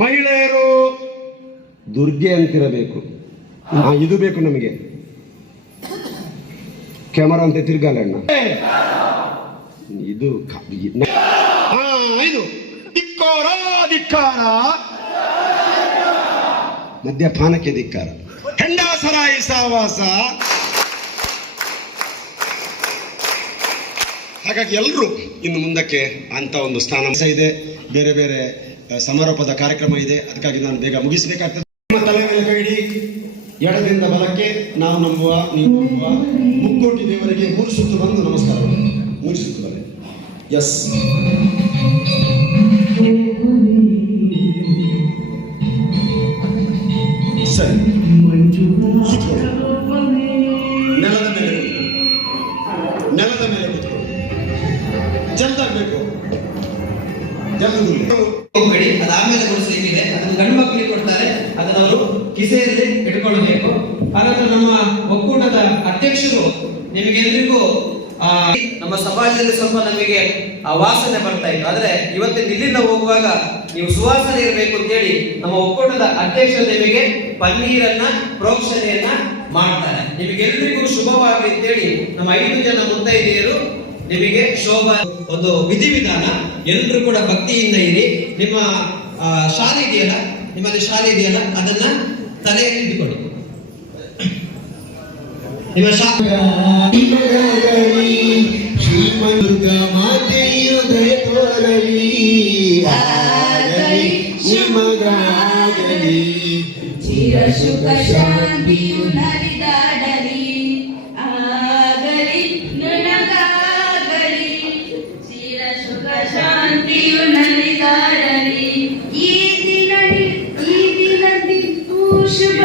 ಮಹಿಳೆಯರು ದುರ್ಗೆ ಅಂತಿರಬೇಕು. ಇದು ಬೇಕು ನಮಗೆ. ಕ್ಯಾಮರಾ ಅಂತ ತಿರ್ಗಲ್ಲ ಅಣ್ಣ. ಇದು ಇದು ಧಿಕ್ಕಾರ ಧಿಕ್ಕಾರ, ಮದ್ಯಪಾನಕ್ಕೆ ಧಿಕ್ಕಾರ, ಹೆಂಡಸರಾಯಿ ಸಹವಾಸ. ಹಾಗಾಗಿ ಎಲ್ಲರೂ ಇನ್ನು ಮುಂದಕ್ಕೆ ಅಂತ ಒಂದು ಸ್ಥಾನ ಇದೆ. ಬೇರೆ ಬೇರೆ ಸಮಾರೋಪದ ಕಾರ್ಯಕ್ರಮ ಇದೆ, ಅದಕ್ಕಾಗಿ ನಾನು ಬೇಗ ಮುಗಿಸಬೇಕಾಗ್ತದೆ. ನಿಮ್ಮ ತಲೆ ಮೇಲೆ ಕೈ ಇಡಿ. ಎಡದಿಂದ ಬಲಕ್ಕೆ ನಾವು ನಂಬುವ, ನೀವು ನಂಬುವ ಮುಕ್ಕೋಟಿ ದೇವರಿಗೆ 3 ಸುತ್ತು ಬಂದು ನಮಸ್ಕಾರ. 3 ಸುತ್ತು ಬನ್ನಿ. ಎಸ್, ಸರಿ. ನೆಲದ ಮೇಲೆ ಕೂತ್ಕೊಳ್ಳಿ. ಜಲ್ದಾಗಬೇಕು, ಹೋಗಬೇಡಿ. ಅದಾದ್ಮೇಲೆ ಕೊಡಿಸ್ಲಿಕ್ಕಿದೆ, ಅದನ್ನು ಗಂಡು ಮಕ್ಕಳಿಗೆ ಕೊಡ್ತಾರೆ, ಅದನ್ನು ಅವರು ಕಿಸೆಯಲ್ಲಿ ಇಟ್ಕೊಳ್ಬೇಕು. ಹಾಗಾದ್ರೆ ನಮ್ಮ ಒಕ್ಕೂಟದ ಅಧ್ಯಕ್ಷರು ನಿಮಗೆಲ್ಲರಿಗೂ ನಮ್ಮ ಸಮಾಜದಲ್ಲಿ ಸ್ವಲ್ಪ ನಮಗೆ ಆ ವಾಸನೆ ಬರ್ತಾ ಇತ್ತು. ಆದ್ರೆ ಇವತ್ತಿನ ಇಲ್ಲಿಂದ ಹೋಗುವಾಗ ನೀವು ಸುವಾಸನೆ ಇರಬೇಕು ಅಂತೇಳಿ ನಮ್ಮ ಒಕ್ಕೂಟದ ಅಧ್ಯಕ್ಷರು ನಿಮಗೆ ಪನ್ನೀರನ್ನ ಪ್ರೋಕ್ಷಣೆಯನ್ನ ಮಾಡ್ತಾರೆ. ನಿಮಗೆಲ್ಲರಿಗೂ ಶುಭವಾಗಲಿ ಅಂತೇಳಿ ನಮ್ಮ 5 ಜನ ಮುತ್ತೈದೆಯರು ನಿಮಗೆ ಶೋಭಾ ಒಂದು ವಿಧಿವಿಧಾನ. ಎಲ್ಲರೂ ಕೂಡ ಭಕ್ತಿಯಿಂದ ಇರಿ. ನಿಮ್ಮ ಶಾಲೆ ಇದೆಯಲ್ಲ, ನಿಮ್ಮಲ್ಲಿ ಶಾಲೆ ಇದೆಯಲ್ಲ, ಅದನ್ನ ತಲೆಯಲ್ಲಿ ಇಟ್ಟುಕೊಳ್ಳಿ. ನಿಮ್ಮ ಶ್ರೀಮಂತ ಮಾತೆಯು ದಯ ತೋರಲಿ, ನಿಮಗಾಗಲಿ ಚಿರ ಸುಖ ಶಾಂತಿಯು ನಲಿದಾಡಲಿ, ಆಗಲಿ ನನಗಾಗಲಿ ಚಿರ ಸುಖ ಶಾಂತಿಯು ನಲಿದಾಡಲಿ. ಈ ದಿನದಿ ಶುಭ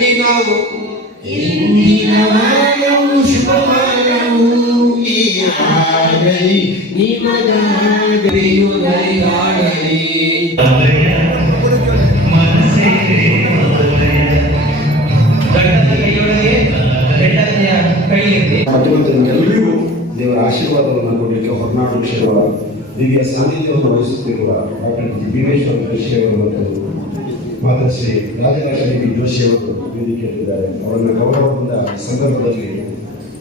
ದಿನವು ಇಂದಿನವಾಗವು ಶುಭವಾಗವು, ಈ ಆಗಲಿ ನಿಮಗಾಗಲಿಯು ನಲಿದಾಡಲಿ. ಎಲ್ಲರಿಗೂ ದೇವರ ಆಶೀರ್ವಾದವನ್ನು ಕೊಡಲಿಕ್ಕೆ ಹೊರನಾಡು ಕ್ಷೇತ್ರ ದಿವ್ಯ ಸಾನ್ನಿಧ್ಯವನ್ನು ವಹಿಸುತ್ತಿರುವ ಡಾಕ್ಟರ್ ಭೀಮೇಶ್ವರ ಜೋಶಿಯವರು ಮತ್ತು ಮಾತಾಶ್ರೀ ರಾಜಲಕ್ಷ್ಮಿ ಜೋಶಿಯವರು ವೇದಿಕೆಯಲ್ಲಿದ್ದಾರೆ. ಅವರನ್ನು ಗೌರವದಿಂದ ಸಂದರ್ಭದಲ್ಲಿ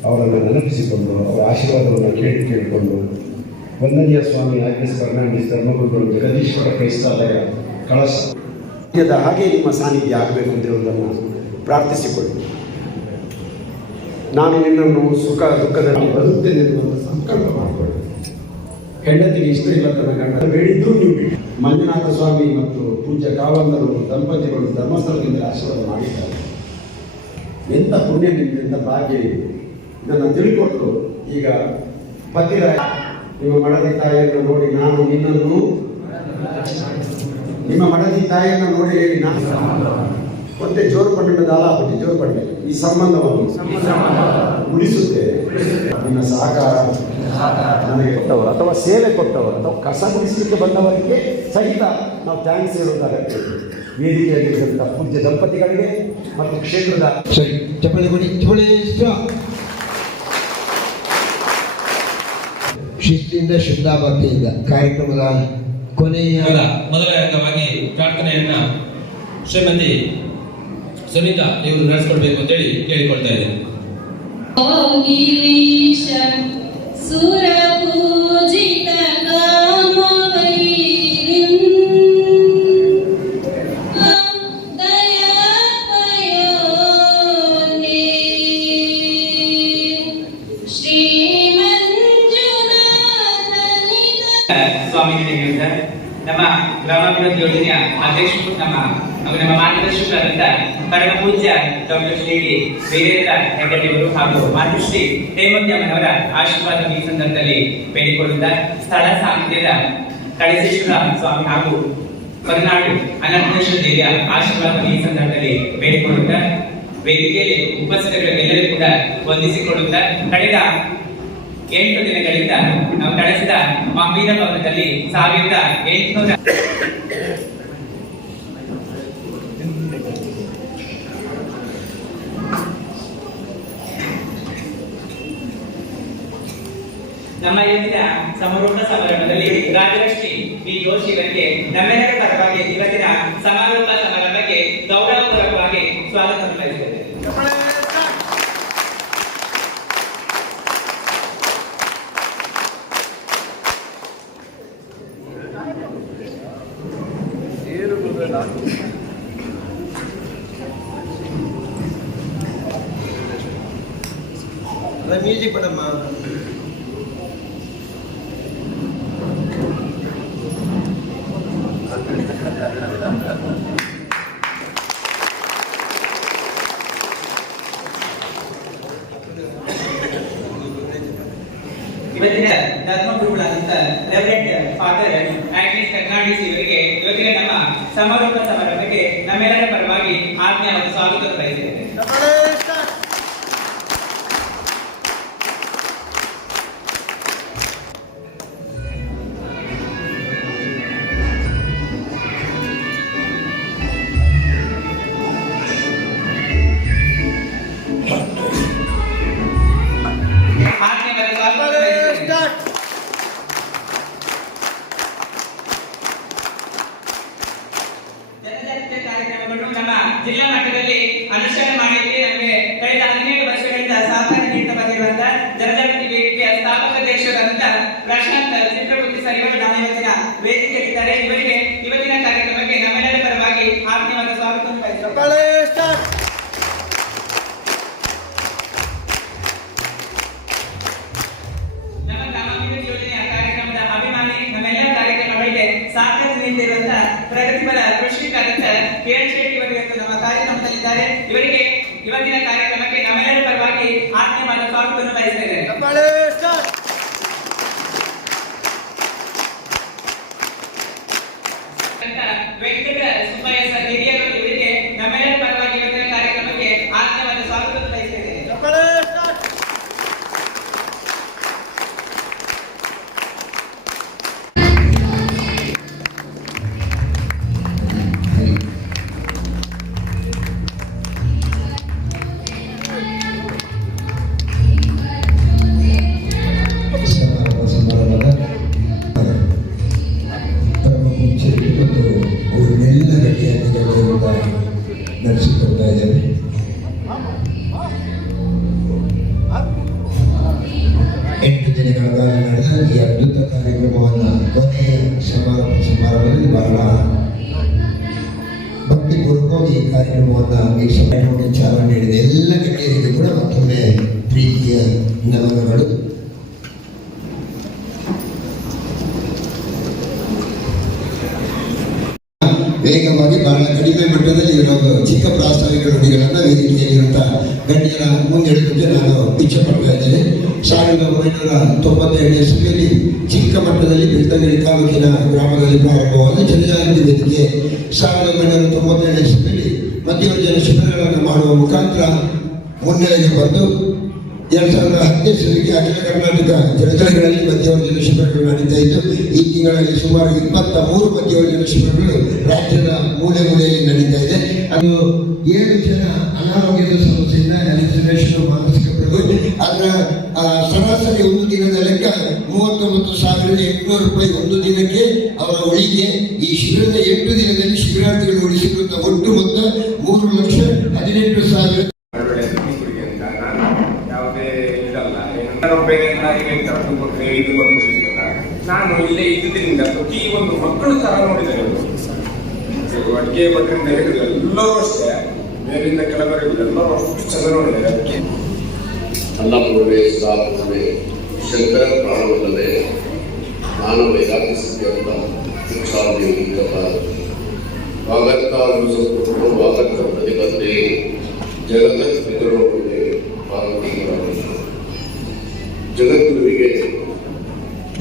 ಅವರನ್ನು ನೆನಪಿಸಿಕೊಂಡು ಅವರ ಆಶೀರ್ವಾದವನ್ನು ಕೇಳಿಕೊಂಡು ವಂದನೀಯ ಸ್ವಾಮಿ ಆಗ್ನೆಸ್ ಫರ್ನಾಂಡಿಸ್ ಧರ್ಮಗುರುಗಳು ಜಗದೀಶ್ವರ ಕ್ರೈಸ್ತಾಲಯ ಕಳಶ ಹಾಗೆ ನಿಮ್ಮ ಸಾನ್ನಿಧ್ಯ ಆಗಬೇಕು ಅಂತಿರುವುದನ್ನು ಪ್ರಾರ್ಥಿಸಿಕೊಳ್ಳಿ. ನಾನು ನಿನ್ನನ್ನು ಸುಖ ದುಃಖದಲ್ಲಿ ಬರುತ್ತೇನೆ ಎನ್ನುವಂಥ ಸಂಕಲ್ಪ ಮಾಡಿಕೊಳ್ಳಿ. ಹೆಂಡತಿಗೆ ಇಷ್ಟ ಇಲ್ಲ ತನ್ನ ಗಂಡ ಬೇಡಿದ್ದು ನೀವು ಬಿಡಿ. ಮಂಜುನಾಥ ಸ್ವಾಮಿ ಮತ್ತು ಪೂಜ್ಯ ಕಾವಂದರು ದಂಪತಿಗಳು ಧರ್ಮಸ್ಥಳದಿಂದ ಆಶೀರ್ವಾದ ಮಾಡಿದ್ದಾರೆ. ಎಂಥ ಪುಣ್ಯ ನಿಮಗೆ, ಎಂಥ ಭಾಗ್ಯ ಇದೆ. ಇದನ್ನು ತಿಳ್ಕೊಟ್ಟು ಈಗ ಪತಿರಾಯ ನಿಮ್ಮ ಮಡದಿ ತಾಯಿಯನ್ನು ನೋಡಿ ನಾನು ನಿನ್ನನ್ನು, ನಿಮ್ಮ ಮಡದಿ ತಾಯಿಯನ್ನು ನೋಡಿ ಹೇಳಿ ನಾನು ಮತ್ತೆ ಜೋರು ಪಂಡಿತ ದಾಲಾಪತಿ ಜೋರು ಪಂಡಿತ ಈ ಸಂಬಂಧವನ್ನು ಉಳಿಸುತ್ತೇವೆ. ನಿನ್ನ ಸಹಕಾರ ನನಗೆ ಕೊಟ್ಟವರು ಅಥವಾ ಸೇವೆ ಕೊಟ್ಟವರು ಅಥವಾ ಕಸ ಗುಡಿಸಲಿಕ್ಕೆ ಬಂದವರಿಗೆ ಸಹಿತ ನಾವು ಥ್ಯಾಂಕ್ಸ್ ಹೇಳುವುದು ಅಗತ್ಯ. ವೇದಿಕೆಯಾಗಿರುವಂಥ ಪೂಜ್ಯ ದಂಪತಿಗಳಿಗೆ ಮತ್ತು ಕ್ಷೇತ್ರದ ಚಪ್ಪಲಿ ಕೊಡಿ, ಚಪ್ಪಲಿ ಶಿಸ್ತಿನಿಂದ ಶುದ್ಧಾಭಕ್ತಿಯಿಂದ ಕಾರ್ಯಕ್ರಮದ ಕೊನೆಯ ಮೊದಲ ಅಂಗವಾಗಿ ಪ್ರಾರ್ಥನೆಯನ್ನ ಶ್ರೀಮತಿ ಸುನೀತಾ ಇವರು ನಡೆಸ್ಕೊಳ್ಬೇಕು ಅಂತೇಳಿ ಕೇಳಿಕೊಳ್ತಾ ಇದ್ದೇನೆ. ಸುರಪೂಜಿತ ಸ್ವಾಮಿಗಳಿಗೆ ನಮ್ಮ ಗ್ರಾಮಾಭಿವೃದ್ಧಿ ಯೋಜನೆಯ ಅಧ್ಯಕ್ಷರು ನಮ್ಮ ಮಾರ್ಗದರ್ಶಕರಾದಂತ ಪರಮ ಪೂಜ್ಯ ಡಾಕ್ಟರ್ ಶ್ರೀ ವೀರೇಂದ್ರ ಹೆಗ್ಗಡೆಯವರು ಹಾಗೂ ಮಾತೃಶ್ರೀ ಹೇಮಂತಮ್ಮನವರ ಆಶೀರ್ವಾದ ಈ ಸಂದರ್ಭದಲ್ಲಿ ಬೇಡಿಕೊಳ್ಳುತ್ತಾ ಸ್ಥಳ ಸಾಹಿತ್ಯದ ಕಳಸೇಶ್ವರ ಸ್ವಾಮಿ ಹಾಗೂ ಹೊರನಾಡು ಅನ್ನಪೂರ್ಣೇಶ್ವರ ದೇವಿಯ ಆಶೀರ್ವಾದ ಈ ಸಂದರ್ಭದಲ್ಲಿ ಬೇಡಿಕೊಳ್ಳುತ್ತಾ ವೇದಿಕೆಯಲ್ಲಿ ಉಪಸ್ಥಿತರಿಗೆಲ್ಲರಿಗೂ ಕೂಡ ವಂದಿಸಿಕೊಳ್ಳುತ್ತಾ ಕಳೆದ 8 ದಿನಗಳಿಂದ ನಾವು ನಡೆಸಿದ ಮಹಾವೀರ ಭವನದಲ್ಲಿ 1800 ನಮ್ಮ ಇಂದಿನ ಸಮಾರೋಪ ಸಮಾರಂಭದಲ್ಲಿ ರಾಜಲಕ್ಷ್ಮಿ ಡಿ ಜೋಶಿ ಅವರಿಗೆ ನಮ್ಮೆಲ್ಲರ ಪರವಾಗಿ ಇವತ್ತಿನ ಸಮಾರೋಪ ಸಮಾರಂಭಕ್ಕೆ ಗೌರವಪೂರ್ವಕವಾಗಿ ಸ್ವಾಗತ ಬಯಸುತ್ತೇವೆ. ಮ್ಯೂಸಿಕ್ ಪಡಮ್ಮ. ಇವತ್ತಿನ ಧರ್ಮಗುರುಗಳಾದಂತ ರೆವರೆಂಡ್ ಫಾದರ್ ಆಗ್ನೇಸ್ ಕರ್ನಾಡಿಸ್ ಇವರಿಗೆ ಇವತ್ತಿನ ನಮ್ಮ ಸಮಾರೋಪ ಸಮಾರಂಭಕ್ಕೆ ನಮ್ಮೆಲ್ಲರ ಪರವಾಗಿ ಆತ್ಮೀಯವಾದ ಸ್ವಾಗತ ಬಯಸುತ್ತೇವೆ. ಜನಜಾಗೃತಿ ಕಾರ್ಯಕ್ರಮಗಳನ್ನು ನಮ್ಮ ಜಿಲ್ಲಾ ಮಟ್ಟದಲ್ಲಿ ಅನುಷ್ಠಾನ ಮಾಡಲಿಕ್ಕೆ ನಮಗೆ ಕಳೆದ 17 ವರ್ಷಗಳಿಂದ ಸಹಕಾರ ನೀಡುತ್ತಾ ಬಂದಿರುವಂತಹ ಜನಜಾಗೃತಿ ವೇದಿಕೆಯ ಸ್ಥಾಪಕ ಅಧ್ಯಕ್ಷರಾದಂತಹ ಪ್ರಶಾಂತ್ ಚಿತ್ರಗುಪ್ತಿ ಸರ್ ಇವರು ನಮ್ಮ ಇವತ್ತಿನ ವೇದಿಕೆಯಲ್ಲಿದ್ದಾರೆ. ಇವರಿಗೆ ಇವತ್ತಿನ ಕಾರ್ಯಕ್ರಮಕ್ಕೆ ನಮ್ಮೆಲ್ಲರ ಪರವಾಗಿ ಆತ್ಮೀಯವಾದ ಸ್ವಾಗತವನ್ನು ಬಯಸುತ್ತೇವೆ. ನಮ್ಮ ಗ್ರಾಮಾಭಿವೃದ್ಧಿ ಯೋಜನೆಯ ಕಾರ್ಯಕ್ರಮದ ಅಭಿಮಾನಿ ನಮ್ಮೆಲ್ಲ ಕಾರ್ಯಕ್ರಮಗಳಿಗೆ ಸಹಕಾರ ನೀಡುತ್ತಿರುವಂತಹ ಪ್ರಗತಿಪರ ಕೃಷಿಕರಾದ ಕೆ.ಎನ್. ಶೆಟ್ಟಿ ಅವರು ಇವತ್ತು ನಮ್ಮ ಕಾರ್ಯಕ್ರಮದಲ್ಲಿದ್ದಾರೆ. ಇವರಿಗೆ ಇವತ್ತಿನ ಕಾರ್ಯಕ್ರಮಕ್ಕೆ ನಮ್ಮೆಲ್ಲರ ಪರವಾಗಿ ಆತ್ಮೀಯವಾದ ಸ್ವಾಗತವನ್ನು ಬಯಸುತ್ತೇವೆ. ವೆಂಕಟ ಸುಬ್ಬಯ್ಯ ಸರ್ ಹಿರಿಯರು ಇವರಿಗೆ ನಮ್ಮೆಲ್ಲರ ಪರವಾಗಿ ಇವತ್ತಿನ ಕಾರ್ಯಕ್ರಮಕ್ಕೆ ಆತ್ಮೀಯವಾದ ಸ್ವಾಗತವನ್ನು ಬಯಸುತ್ತೇವೆ. ಸಮಾರಂಭದ ಪರಮ ಪೂಜ್ಯರು ಅವರನ್ನೆಲ್ಲ ಗಟ್ಟಿಯಾಗಿಗಳಿಂದ ನಡೆಸಿಕೊಡ್ತಾ ಇದ್ದಾರೆ. ಎಂಟು ದಿನಗಳ ಕಾಲ ನಡೆದ ಈ ಅದ್ಭುತ ಕಾರ್ಯಕ್ರಮವನ್ನು ಕೊನೆಯ ಸಮಾರಂಭದಲ್ಲಿ ಬಹಳ ಭಕ್ತಿಪೂರ್ವಕವಾಗಿ ಈ ಕಾರ್ಯಕ್ರಮವನ್ನು ವೀಕ್ಷಣೆ ಚಾಲನೆ ನೀಡಿದೆ. ಎಲ್ಲ ಗಣ್ಯರಿಗೂ ಕೂಡ ಮತ್ತೊಮ್ಮೆ ಪ್ರೀತಿಯ ನಮನಗಳು. ವೇಗವಾಗಿ ಬಹಳ ಕಡಿಮೆ ಮಟ್ಟದಲ್ಲಿ ಒಂದು ಚಿಕ್ಕ ಪ್ರಾಸ್ತಾವಿಕ ನುಡಿಗಳನ್ನು ವೇದಿಕೆಯಲ್ಲಿರುವಂತಹ ಗಣ್ಯರ ಮುಂದಿಡೋದಕ್ಕೆ ನಾನು ಇಚ್ಛೆ ಪಡ್ತಾ ಇದ್ದೇನೆ. 1997 ಇಸವಿಯಲ್ಲಿ ಚಿಕ್ಕ ಮಟ್ಟದಲ್ಲಿ ಬೆಳ್ತಂಗಡಿ ತಾಲೂಕಿನ ಗ್ರಾಮದಲ್ಲಿ ಪ್ರಾರಂಭವಾದ ಜನಜಾಗೃತಿ ವೇದಿಕೆ 1997 ಇಸವಿಯಲ್ಲಿ ಮಧ್ಯವರ್ಜನ ಶಿಬಿರಗಳನ್ನು ಮಾಡುವ ಮುಖಾಂತರ ಮುನ್ನೆಲೆಗೆ ಬಂದು 2010 ಇಸವಿಗೆ ಅಖಿಲ ಕರ್ನಾಟಕ ಜನಜಾಗೃತಿಗಳಲ್ಲಿ ಮಧ್ಯವರ್ಜನ ಶಿಬಿರಗಳು ನಡೀತಾ ಇದ್ದು ಈ ತಿಂಗಳಲ್ಲಿ ಸುಮಾರು 23 ಮಧ್ಯವರ್ಜನ ಶಿಬಿರಗಳು ರಾಜ್ಯದ ಮೂಲೆ ಮೂಲೆಯಲ್ಲಿ ನಡೀತಾ ಇದೆ. ಅದು 7 ಜನ ಅನಾರೋಗ್ಯದ ಸಮಸ್ಯೆಯಿಂದ ಹ್ಯಾಲುಸಿನೇಷನ್ ಮಾನಸಿಕ ಪ್ರಗತಿ ಅದರ ಸರಾಸರಿ ಒಂದು ದಿನದ ಲೆಕ್ಕ 39,800 ರೂಪಾಯಿ ಒಂದು ದಿನಕ್ಕೆ ಅವರ ಉಳಿಗೆ. ಈ ಶಿಬಿರದ 8 ದಿನದಲ್ಲಿ ಶಿಬಿರಾರ್ಥಿಗಳು ಉಳಿಸಿರುವಂತಹ ಒಟ್ಟು ಮೊತ್ತ 3,18,000. ನಾನು ಇಲ್ಲೇ ಇದ್ದುದರಿಂದ ಪ್ರತಿ ಒಂದು ಮಕ್ಕಳು ತರ ನೋಡಿದ್ದಾರೆ. ಅಡಿಗೆ ಭಟ್ರಿಂದ ಹಿಡಿದು ಎಲ್ಲರೂ ಅಷ್ಟೇ, ಮೇಲಿಂದ ಕೆಳವರೆಗೂ ಎಲ್ಲರೂ ಅಷ್ಟು ಚಂದ ನೋಡಿದ್ದಾರೆ. ಅದಕ್ಕೆ ಅನ್ನಪೂರ್ವೆ ಸಾಪೂರ್ವೆ ಶಂಕರ ಪ್ರಾಣವಲ್ಲದೆ ಮಾನವ ವ್ಯಾಪಿಸಿದ್ದಂತ ಶಿಕ್ಷಾದೇವಿಂದ ವಾಗತ್ತಾದರೂ ಸಂಸ್ಕೃತರು ವಾಗತ್ತ ಪ್ರತಿಬದ್ಧೆ ಜಗತ್ ಪಿತೃಗಳಿಗೆ ಪಾರ್ವತಿಗಳಾದ ಜಗದ್ಗುರುವಿಗೆ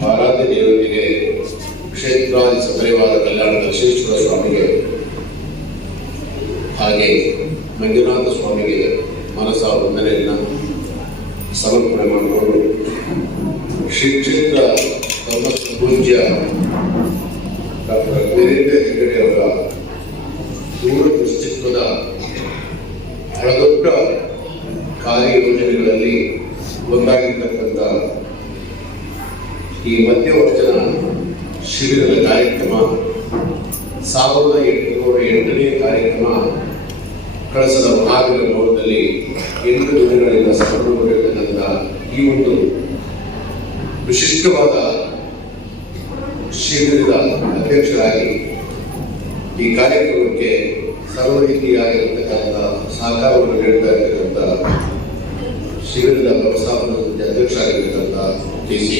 ಆರಾಧ್ಯ ದೇವರಿಗೆ ಕ್ಷೇತ್ರಾದಿ ಸಪರಿವಾರ ಕಲ್ಯಾಣದ ಶ್ರೀಶ್ವರ ಸ್ವಾಮಿಗೆ ಹಾಗೆ ಮಂಜುನಾಥ ಸ್ವಾಮಿಗೆ ಮನಸ ವಂದನೆಯನ್ನು ಸಮರ್ಪಣೆ ಮಾಡಿಕೊಂಡು ಶ್ರೀ ಕ್ಷೇತ್ರ ಧರ್ಮ ಪೂಜ್ಯ ಡಾಕ್ಟರ್ ವೀರೇಂದ್ರ ಹೆಗಡೆ ಅವರ ದೂರದೃಷ್ಟಿತ್ವದ ಬಹಳ ಕಾರ್ಯಯೋಜನೆಗಳಲ್ಲಿ ಒಂದಾಗಿರ್ತಕ್ಕಂಥ ಈ ಮಧ್ಯವರ್ಜನ ಶಿಬಿರದ ಕಾರ್ಯಕ್ರಮ 1808ನೇ ಕಾರ್ಯಕ್ರಮ ಕಳಸದ ಮಹಾವೀರ ಭವನದಲ್ಲಿ 8 ದಿನಗಳಿಂದ ಸಂಪೂರ್ಣಗೊಂಡಿರತಕ್ಕಂಥ ಈ ಒಂದು ವಿಶಿಷ್ಟವಾದ ಶಿಬಿರದ ಅಧ್ಯಕ್ಷರಾಗಿ ಈ ಕಾರ್ಯಕ್ರಮಕ್ಕೆ ಸರ್ವ ರೀತಿಯಾಗಿರತಕ್ಕಂಥ ಸಹಕಾರವನ್ನು ನೀಡ್ತಾ ಇರತಕ್ಕಂಥ ಶಿಬಿರದ ವ್ಯವಸ್ಥಾಪನಾ ಸಮಿತಿ ಅಧ್ಯಕ್ಷರಾಗಿರ್ತಕ್ಕಂಥ KC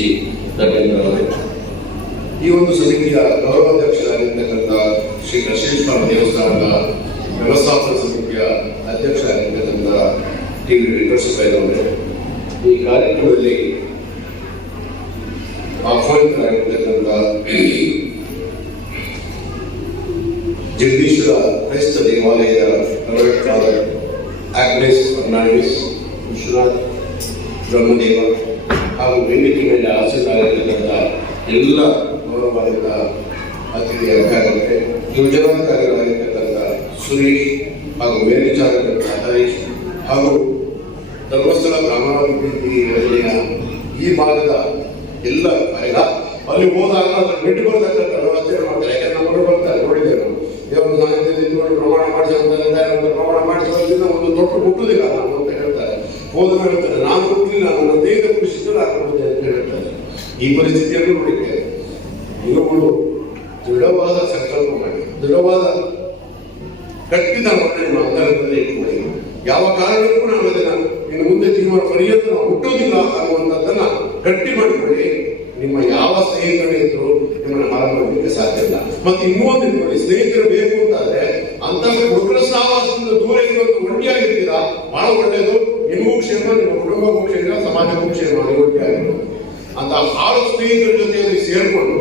ಧರ್ಮೇಂದ್ರ ಅವರು, ಈ ಒಂದು ಸಮಿತಿಯ ಗೌರವಾಧ್ಯಕ್ಷರಾಗಿರ್ತಕ್ಕಂಥ ಶ್ರೀ ಕೃಷ್ಣೇಶ್ವರ ದೇವಸ್ಥಾನದ ವ್ಯವಸ್ಥಾಪನಾ ಸಮಿತಿಯ ಅಧ್ಯಕ್ಷರಾಗಿರ್ತಕ್ಕಂಥ TV ವೆಂಕಟೇಶ್ವರಯ್ಯನವರೇ, ಈ ಕಾರ್ಯಕ್ರಮದಲ್ಲಿ ಆಹ್ವಾನಿತರಾಗಿರ್ತಕ್ಕಂಥ ಜಗದೀಶ್ವರ ಕ್ರೈಸ್ತ ದೇವಾಲಯದ ಪ್ರವಕ್ತಾದ ಆಗ್ನೆಸ್ ಫರ್ನಾಂಡಿಸ್, ವಿಶ್ವನಾಥ್ ಬ್ರಹ್ಮದೇವ ಹಾಗೂ ವೇದಿಕೆ ಮೇಲೆ ಆಸೀನರಾಗಿರ್ತಕ್ಕಂಥ ಎಲ್ಲ ಗೌರವಾನ್ವಿತ ಅತಿಥಿ ಅಧಿಕಾರಿಗಳಿಗೆ, ಯೋಜನಾಧಿಕಾರಿಗಳಾಗಿರ್ತಕ್ಕಂಥ ಸುರೇಶ್ ಹಾಗೂ ಮೇಲ್ವಿಚಾರಕರಾದ ಹರೀಶ್ ಹಾಗೂ ಧರ್ಮಸ್ಥಳ ಗ್ರಾಮಾಭಿವೃದ್ಧಿ ಯೋಜನೆಯ ಈ ಭಾಗದ ಎಲ್ಲ ಅಲ್ಲಿ ಹೋದಾಗ ಬಿಟ್ಟು ಬರ್ತಕ್ಕಂಥ ವ್ಯವಸ್ಥೆ ಮಾಡ್ತಾರೆ. ಯಾಕಂದ್ರೆ ನಮ್ಮನ್ನು ಬರ್ತಾರೆ, ನೋಡಿದ್ದೇವೆ ದೇವರು ಸಾಹಿತ್ಯದಲ್ಲಿ ಪ್ರಮಾಣ ಮಾಡಿಸಿ ಪ್ರಮಾಣ ಮಾಡಿಸೋದ್ರಿಂದ ಒಂದು ತೊಟ್ಟು ಮುಟ್ಟುವುದಿಲ್ಲ ನಾನು ಅಂತ ಹೇಳ್ತಾರೆ. ಹೋದ ಹೇಳ್ತಾರೆ, ನಾನು ಮುಟ್ಟಲಿಲ್ಲ, ನನ್ನ ದೇಹದ ಪುರುಷಿದ್ರು ಹಾಕಬಹುದು ಅಂತ ಹೇಳ್ತಾರೆ. ಈ ಪರಿಸ್ಥಿತಿಯನ್ನು ನೋಡಿದ್ದೇವೆ. ಇವುಗಳು ದೃಢವಾದ ಸಂಕಲ್ಪ ಮಾಡಿ, ದೃಢವಾದ ಕಟ್ಟಿದವನ್ನು ನಿಮ್ಮ ಅಂತರದಲ್ಲಿ ಇಟ್ಕೊಳ್ಳಿ. ಯಾವ ಕಾರಣಕ್ಕೂ ನಾವು ಅದನ್ನು ಇನ್ನು ಮುಂದೆ ಜೀವನ ಪರ್ಯಂತ ನಾವು ಹುಟ್ಟುವುದಿಲ್ಲ ಅನ್ನುವಂಥದ್ದನ್ನ ಗಟ್ಟಿ ಮಾಡಿಕೊಳ್ಳಿ. ನಿಮ್ಮ ಯಾವ ಸ್ನೇಹಿತರಿದ್ರು ನಿಮ್ಮನ್ನು ಹಾಳು ಮಾಡಲಿಕ್ಕೆ ಸಾಧ್ಯ ಇಲ್ಲ. ಮತ್ತೆ ಇನ್ನೂ ಒಂದು ನೋಡಿ, ಸ್ನೇಹಿತರು ಬೇಕು ಅಂತಾದ್ರೆ ಅಂತ ಹುಡುಗರ ಸಹವಾಸದಿಂದ ದೂರ ಇರುವಂತ ಒಂಟಿಯಾಗಿರ್ತೀರಾ, ಬಹಳ ಒಳ್ಳೆಯದು. ನಿಮಗೂ ಕ್ಷೇಮ, ನಿಮ್ಮ ಕುಟುಂಬಕ್ಕೂ ಕ್ಷೇಮ, ಸಮಾಜಕ್ಕೂ ಕ್ಷೇಮ, ಒಂಟಿಯಾಗಿರೋದು ಅಂತ ಹಾಳು ಸ್ನೇಹಿತರ ಜೊತೆಯಲ್ಲಿ ಸೇರಿಕೊಂಡು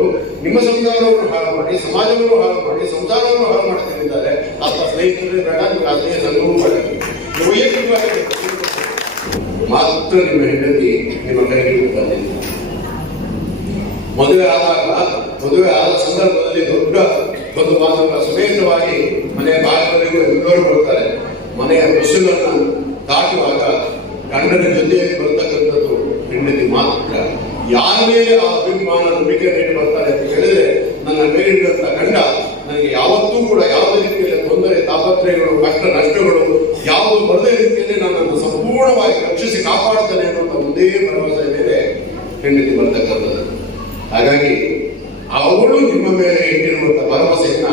ನಿಮ್ಮ ಸಂಸಾರವನ್ನು ಹಾಳು ಮಾಡಿ, ಸಮಾಜವನ್ನು ಹಾಳು ಮಾಡಿ, ಸಂಸಾರವನ್ನು ಹಾಳು ಮಾಡ್ತಿದ್ದಾರೆ. ಅಂತ ಸ್ನೇಹಿತರೇ ಬೇಡ, ನೀವು ಆ ಸ್ನೇಹ ಸಂಘವೂ ಬೇಡ. ವೈಯಕ್ತಿಕವಾಗಿ ಮಾತ್ರ ನಿಮ್ಮ ಹೆಂಡತಿ ನಿಮ್ಮ ಕೈಗೆ ಬಂದಿಲ್ಲ. ಮದುವೆ ಆದ ಸಂದರ್ಭದಲ್ಲಿ ದೊಡ್ಡ ಬಂಧು ಬಾಂಧವರ ಸಮೇತವಾಗಿ ಮನೆಯ ಬಾಗಿಲವರೆಗೂ ಎಲ್ಲರೂ ಬರ್ತಾರೆ. ಮನೆಯ ಬಸ್ಸುಗಳನ್ನು ದಾಟುವಾಗ ಗಂಡನ ಜೊತೆಯಲ್ಲಿ ಬರ್ತಕ್ಕಂಥದ್ದು ಹೆಂಡತಿ ಮಾತ್ರ. ಯಾರ ಮೇಲೆ ಆ ಅಭಿಮಾನ ನಂಬಿಕೆ ನೀಡಿ ಬರ್ತಾರೆ ಅಂತ ಹೇಳಿದ್ರೆ, ನನ್ನ ಮೇಲಿರುವಂತ ಗಂಡ ನನಗೆ ಯಾವತ್ತೂ ಕೂಡ ಯಾವುದೇ ರೀತಿಯಲ್ಲಿ ತೊಂದರೆ, ತಾಪತ್ರಯಗಳು, ಕಷ್ಟ ನಷ್ಟಗಳು ಯಾವುದು ಬರದೇ ರೀತಿಯಲ್ಲಿ ನನ್ನನ್ನು ಸಂಪೂರ್ಣವಾಗಿ ರಕ್ಷಿಸಿ ಕಾಪಾಡುತ್ತಾನೆ ಅನ್ನುವಂಥ ಒಂದೇ ಭರವಸೆ ಮೇಲೆ ಹೆಂಡತಿ ಬರ್ತಕ್ಕಂಥದ್ದು. ಹಾಗಾಗಿ ಅವಳು ನಿಮ್ಮ ಮೇಲೆ ಇಟ್ಟಿರುವಂತ ಭರವಸೆಯನ್ನ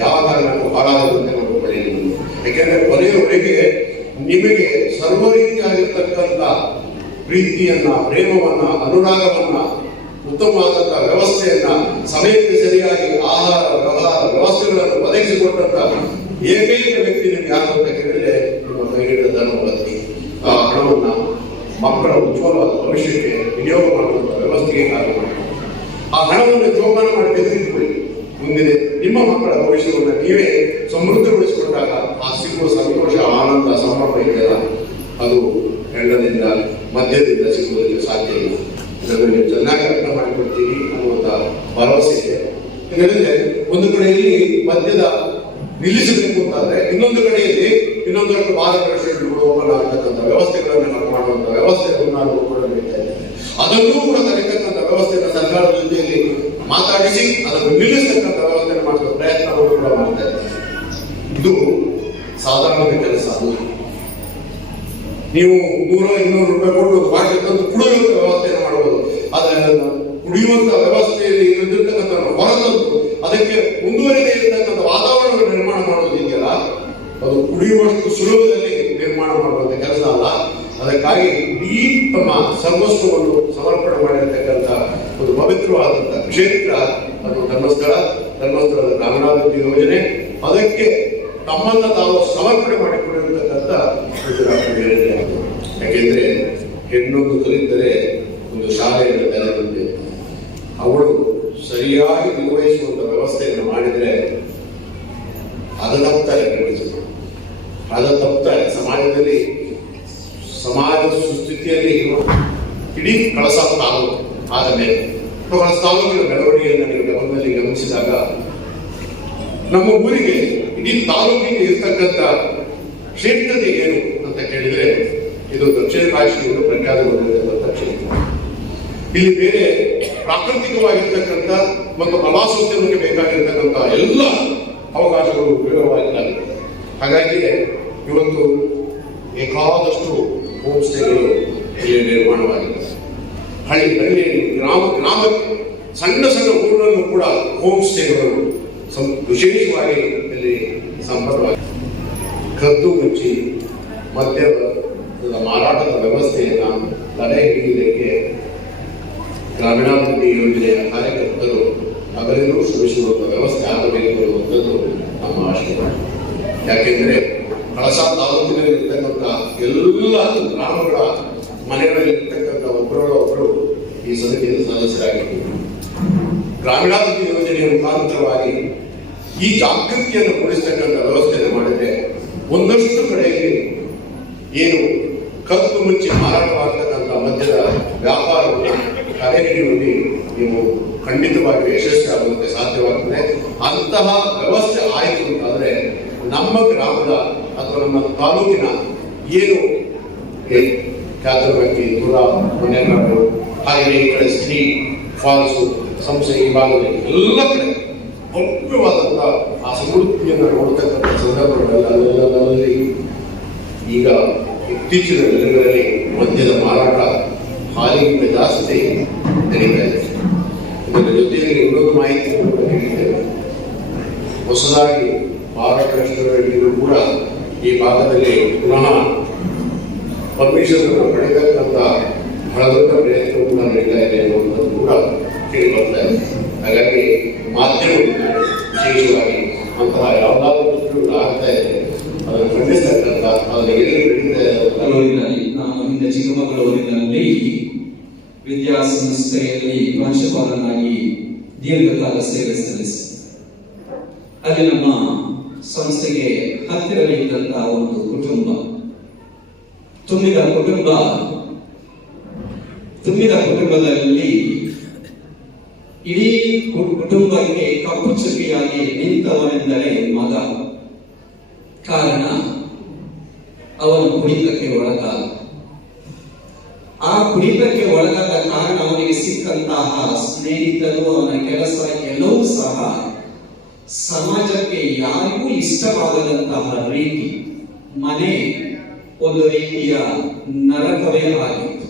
ಯಾವ ಕಾರಣಕ್ಕೂ ಹಾಳಾಗದಂತೆ ನೋಡಿಕೊಳ್ಳಿ. ಯಾಕೆಂದ್ರೆ ಕೊನೆಯವರೆಗೆ ನಿಮಗೆ ಸರ್ವ ರೀತಿಯಾಗಿರ್ತಕ್ಕಂಥ ಪ್ರೀತಿಯನ್ನ, ಪ್ರೇಮವನ್ನ, ಅನುರಾಗವನ್ನ, ಉತ್ತಮವಾದಂತಹ ವ್ಯವಸ್ಥೆಯನ್ನ, ಸಮಯಕ್ಕೆ ಸರಿಯಾಗಿ ಆಹಾರ ವ್ಯವಹಾರ ವ್ಯವಸ್ಥೆಗಳನ್ನು ಒದಗಿಸಿಕೊಟ್ಟಂತ ಏಕೈಕ ವ್ಯಕ್ತಿ ನಿಮ್ಗೆ ಯಾರು ಅಂತ ಕೇಳಿದ್ರೆ ನಿಮ್ಮ ಕೈಗಿಡ ಧರ್ಮಪತ್ನಿ. ಆ ಹಣವನ್ನ ಮಕ್ಕಳ ಉಜ್ವಲವಾದ ಭವಿಷ್ಯಕ್ಕೆ ವಿನಿಯೋಗ ಮಾಡುವಂತ ವ್ಯವಸ್ಥೆಗೆ ಕಾರಣ ಮಾಡಿ ಆ ಹಣವನ್ನು ಜೋಪಾನ ಮಾಡಿ ಬೆದರಿಸಿಕೊಳ್ಳಿ. ಮುಂದಿನ ನಿಮ್ಮ ಮಕ್ಕಳ ಭವಿಷ್ಯವನ್ನು ನೀವೇ ಸಮೃದ್ಧಗೊಳಿಸಿಕೊಂಡಾಗ ಆ ಸಿಗುವ ಸಂತೋಷ, ಆನಂದ, ಸಂಭ್ರಮ ಇದೆಯಲ್ಲ, ಅದು ಹೆಣ್ಣದಿಂದ ಮದ್ಯದಿಂದ ಸಿಗುವುದಕ್ಕೆ ಸಾಧ್ಯ ಇಲ್ಲ. ಇದನ್ನು ನೀವು ಚೆನ್ನಾಗಿ ಅರ್ಥ ಮಾಡಿಕೊಡ್ತೀವಿ ಅನ್ನುವಂಥ ಭರವಸೆ ಇದೆ. ಹೇಳಿದ್ರೆ ಒಂದು ಕಡೆಯಲ್ಲಿ ಮದ್ಯದ ನಿಲ್ಲಿಸಬೇಕು ಅಂತಾದ್ರೆ, ಇನ್ನೊಂದು ಕಡೆಯಲ್ಲಿ ಇನ್ನೊಂದಷ್ಟು ಮಾರ್ಗದರ್ಶನಗಳು ಓಪನ್ ಆಗತಕ್ಕಂಥ ವ್ಯವಸ್ಥೆಗಳನ್ನು ನಾವು ಮಾಡುವಂಥ ವ್ಯವಸ್ಥೆಯನ್ನು ನಾವು ಒಪ್ಪಿಕೊಳ್ಳಬೇಕಾಗಿದೆ. ಅದನ್ನೂ ಕೂಡ ತಡೆತಕ್ಕಂಥ ವ್ಯವಸ್ಥೆಯನ್ನು ಸರ್ಕಾರದ ಜೊತೆಯಲ್ಲಿ ಮಾತಾಡಿಸಿ ಅದನ್ನು ನಿಲ್ಲಿಸತಕ್ಕಂಥ ವ್ಯವಸ್ಥೆಯನ್ನು ಮಾಡುವ ಪ್ರಯತ್ನವನ್ನು ಕೂಡ ಮಾಡ್ತಾ ಇದ್ದಾರೆ. ಇದು ಸಾಧಾರಣ ಕೆಲಸ ಅಲ್ಲ. ನೀವು 100-200 ರೂಪಾಯಿ ಕೊಟ್ಟು ಬಾಟಲಿ ತಂದು ಕುಡಿಯುವಂತ ವ್ಯವಸ್ಥೆಯನ್ನು ಮಾಡಬಹುದು. ಆದ್ರೆ ಕುಡಿಯುವಂತ ವ್ಯವಸ್ಥೆಯಲ್ಲಿ ಇರತಕ್ಕಂಥ ಹೊರತಂದು ಅದಕ್ಕೆ ಮುಂದುವರೆದೇ ಇರತಕ್ಕಂಥ ವಾತಾವರಣವನ್ನು ನಿರ್ಮಾಣ ಮಾಡೋದಿದೆಯಲ್ಲ, ಅದು ಕುಡಿಯುವಷ್ಟು ಸುಲಭದಲ್ಲಿ ನಿರ್ಮಾಣ ಮಾಡುವಂತ ಕೆಲಸ ಅಲ್ಲ. ಅದಕ್ಕಾಗಿ ಈ ತಮ್ಮ ಸರ್ವಸ್ವವನ್ನು ಸಮರ್ಪಣೆ ಮಾಡಿರ್ತಕ್ಕಂಥ ಒಂದು ಪವಿತ್ರವಾದಂತಹ ಕ್ಷೇತ್ರ ಅದು ಧರ್ಮಸ್ಥಳದ ಗ್ರಾಮೀಣಾಭಿವೃದ್ಧಿ ಯೋಜನೆ. ಅದಕ್ಕೆ ತಮ್ಮನ್ನ ತಾವು ಸಮರ್ಪಣೆ ಮಾಡಿಕೊಂಡಿರತಕ್ಕಂಥ ಯಾಕೆಂದ್ರೆ ಹೆಣ್ಣೊಂದು ಕಲಿತರೆ ಒಂದು ಶಾಲೆಯನ್ನು ತೆರೆದಂತೆ ಅವಳು ಸರಿಯಾಗಿ ನಿರ್ವಹಿಸುವಂತ ವ್ಯವಸ್ಥೆಯನ್ನು ಮಾಡಿದರೆ ಅದು ತಪ್ತಾರೆ. ಅದು ತಪ್ತಾರೆ. ಸಮಾಜದಲ್ಲಿ ಸಮಾಜ ಸುಸ್ಥಿತಿಯಲ್ಲಿ ಇಡೀ ಕಳಸ ತಾಲೂಕು ಆದ ಮೇಲೆ ಕಳಸ ತಾಲೂಕಿನ ಬೆಳವಣಿಗೆಯನ್ನು ನೀವು ಗಮನದಲ್ಲಿ ಗಮನಿಸಿದಾಗ ನಮ್ಮ ಊರಿಗೆ, ಇಡೀ ತಾಲೂಕಿಗೆ ಇರ್ತಕ್ಕಂಥ ಕ್ಷೇತ್ರತೆ ಏನು ಅಂತ ಕೇಳಿದ್ರೆ ಇದು ದಕ್ಷಿಣ ಕಾಶಿಯನ್ನು ಪ್ರಖ್ಯಾತಗೊಂಡಿರತಕ್ಕಂಥ ಕ್ಷೇತ್ರ. ಇಲ್ಲಿ ಬೇರೆ ಪ್ರಾಕೃತಿಕವಾಗಿರ್ತಕ್ಕಂಥ ಮತ್ತು ಪ್ರವಾಸೋದ್ಯಮಕ್ಕೆ ಬೇಕಾಗಿರ್ತಕ್ಕಂಥ ಎಲ್ಲ ಅವಕಾಶಗಳು ವಿರಳವಾಗಿದ್ದಾವೆ. ಹಾಗಾಗಿ ಇವತ್ತು ಬೇಕಾದಷ್ಟು ಹೋಮ್ ಸ್ಟೇಗಳು ಇಲ್ಲಿ ನಿರ್ಮಾಣವಾಗಿದೆ. ಹಳ್ಳಿ ಗ್ರಾಮಕ್ಕೆ ಸಣ್ಣ ಊರನ್ನು ಕೂಡ ಹೋಮ್ ಸ್ಟೇಗಳು ವಿಶೇಷವಾಗಿ ಇಲ್ಲಿ ಸಂಪರ್ಕವಾಗಿದೆ. ಕದ್ದು ಮುಚ್ಚಿ ಮದ್ಯದ ಮಾರಾಟದ ವ್ಯವಸ್ಥೆಯನ್ನು ತಡೆ ಹಿಡಿಯುವುದಕ್ಕೆ ಗ್ರಾಮೀಣಾಭಿವೃದ್ಧಿ ಯೋಜನೆಯ ಕಾರ್ಯಕರ್ತರು ಅವರೆಲ್ಲರೂ ಶ್ರಮಿಸುವಂಥ ವ್ಯವಸ್ಥೆ ಆಗಬೇಕು ಅನ್ನುವಂಥದ್ದು ನಮ್ಮ ಆಶಯ. ಯಾಕೆಂದರೆ ಕಳಸಾ ತಾಲೂಕಿನಲ್ಲಿರ್ತಕ್ಕಂಥ ಎಲ್ಲ ಗ್ರಾಮಗಳ ಮನೆಗಳಲ್ಲಿರ್ತಕ್ಕಂಥ ಒಬ್ಬರು ಈ ಸಮಿತಿಯ ಸದಸ್ಯರಾಗಿದ್ದಾರೆ. ಗ್ರಾಮೀಣಾಭಿವೃದ್ಧಿ ಯೋಜನೆಯ ಮುಖಾಂತರವಾಗಿ ಈ ಜಾಗೃತಿಯನ್ನು ಮೂಡಿಸ್ತಕ್ಕಂಥ ವ್ಯವಸ್ಥೆಯನ್ನು ಮಾಡಿದರೆ ಒಂದಷ್ಟು ಕಡೆಯಲ್ಲಿ ಏನು ಕದ್ದು ಮುಚ್ಚಿ ಮಾರಾಟವಾಗತಕ್ಕಂಥ ಮದ್ಯದ ವ್ಯಾಪಾರವನ್ನು ತಡೆ ಹಿಡಿಯುವಲ್ಲಿ ನೀವು ಖಂಡಿತವಾಗಿ ಯಶಸ್ವಿಯಾಗುವಂತೆ ಸಾಧ್ಯವಾಗುತ್ತದೆ. ಅಂತಹ ವ್ಯವಸ್ಥೆ ಆಯಿತು ಅಂತಾದರೆ ನಮ್ಮ ಗ್ರಾಮದ ಅಥವಾ ನಮ್ಮ ತಾಲೂಕಿನ ಏನು ಖ್ಯಾತರವಾಗಿ ದೂರ ಮನೆಗಳು ಹಾಗೆ ಈ ಕಡೆ ಸ್ತ್ರೀ ಫಾಲ್ಸು ಸಂಸ್ಥೆ ಈ ಭಾಗದಲ್ಲಿ ಎಲ್ಲ ಕಡೆ ಭವ್ಯವಾದಂಥ ಆ ಸಮೃದ್ಧಿಯನ್ನು ನೋಡ್ತಕ್ಕಂಥ ಸಂದರ್ಭಗಳಲ್ಲಿ ಈಗ ಇತ್ತೀಚಿನ ದಿನಗಳಲ್ಲಿ ಮದ್ಯದ ಮಾರಾಟ ಹಾಲಿಗಿಂತ ಜಾಸ್ತಿ ನಡೀತಾ ಇದೆ. ಇದರ ಜೊತೆಯಲ್ಲಿ ಇನ್ನೊಂದು ಮಾಹಿತಿ ನೀಡಿದ್ದೇವೆ. ಹೊಸದಾಗಿ ಮಾರಾಟ ರೆಸ್ಟೋರೆಂಟ್ಗಳು ಕೂಡ ಈ ಭಾಗದಲ್ಲಿ ಪುನಃ ಪರ್ಮಿಷನ್ ಪಡೆಯತಕ್ಕಂಥ ಬಹಳ ದೊಡ್ಡ ಪ್ರಯತ್ನ ಕೂಡ ನಡೀತಾ ಇದೆ ಅನ್ನುವಂಥದ್ದು ಕೂಡ ಕೇಳಿ ಬರ್ತಾ ಇದೆ. ಹಾಗಾಗಿ ಮಾಧ್ಯಮದಿಂದ ವಿಶೇಷವಾಗಿ ಅಂತಹ ಯಾವುದಾದ್ರೂ ಆಗ್ತಾ ಇದೆ ಅದನ್ನು ಖಂಡಿಸ್ತಕ್ಕಂಥ ಅದನ್ನು ಎಲ್ಲಿ ನಡೀತಾ ಇದೆ. ನಾನು ಹಿಂದೆ ಚಿಕ್ಕಮಗಳೂರಿನಲ್ಲಿ ವಿದ್ಯಾಸಂಸ್ಥೆಯಲ್ಲಿ ಪ್ರಾಂಶುಪಾಲನಾಗಿ ದೀರ್ಘಕಾಲ ಸೇವೆ ಸಲ್ಲಿಸಿ ಅಲ್ಲಿ ನಮ್ಮ ಸಂಸ್ಥೆಗೆ ಹತ್ತಿರವಿದ್ದಂತಹ ಒಂದು ತುಂಬಿದ ಕುಟುಂಬದಲ್ಲಿ ಇಡೀ ಕುಟುಂಬಕ್ಕೆ ಕಪ್ಪು ಚುಕ್ಕಿಯಾಗಿ ನಿಂತವನೆಂದರೆ ಮಗ. ಕಾರಣ ಅವನು ಕುಡಿತಕ್ಕೆ ಒಳಗಾದ. ಆ ಕುಡಿತಕ್ಕೆ ಒಳಗಾದ ಕಾರಣ ಅವನಿಗೆ ಸಿಕ್ಕಂತಹ ಸ್ನೇಹಿತರು, ಅವನ ಕೆಲಸ ಎಲ್ಲವೂ ಸಹ ಸಮಾಜಕ್ಕೆ ಯಾರಿಗೂ ಇಷ್ಟವಾಗದಂತಹ ರೀತಿ ಮನೆ ಒಂದು ರೀತಿಯ ನರಕವೇ ಆಗಿತ್ತು.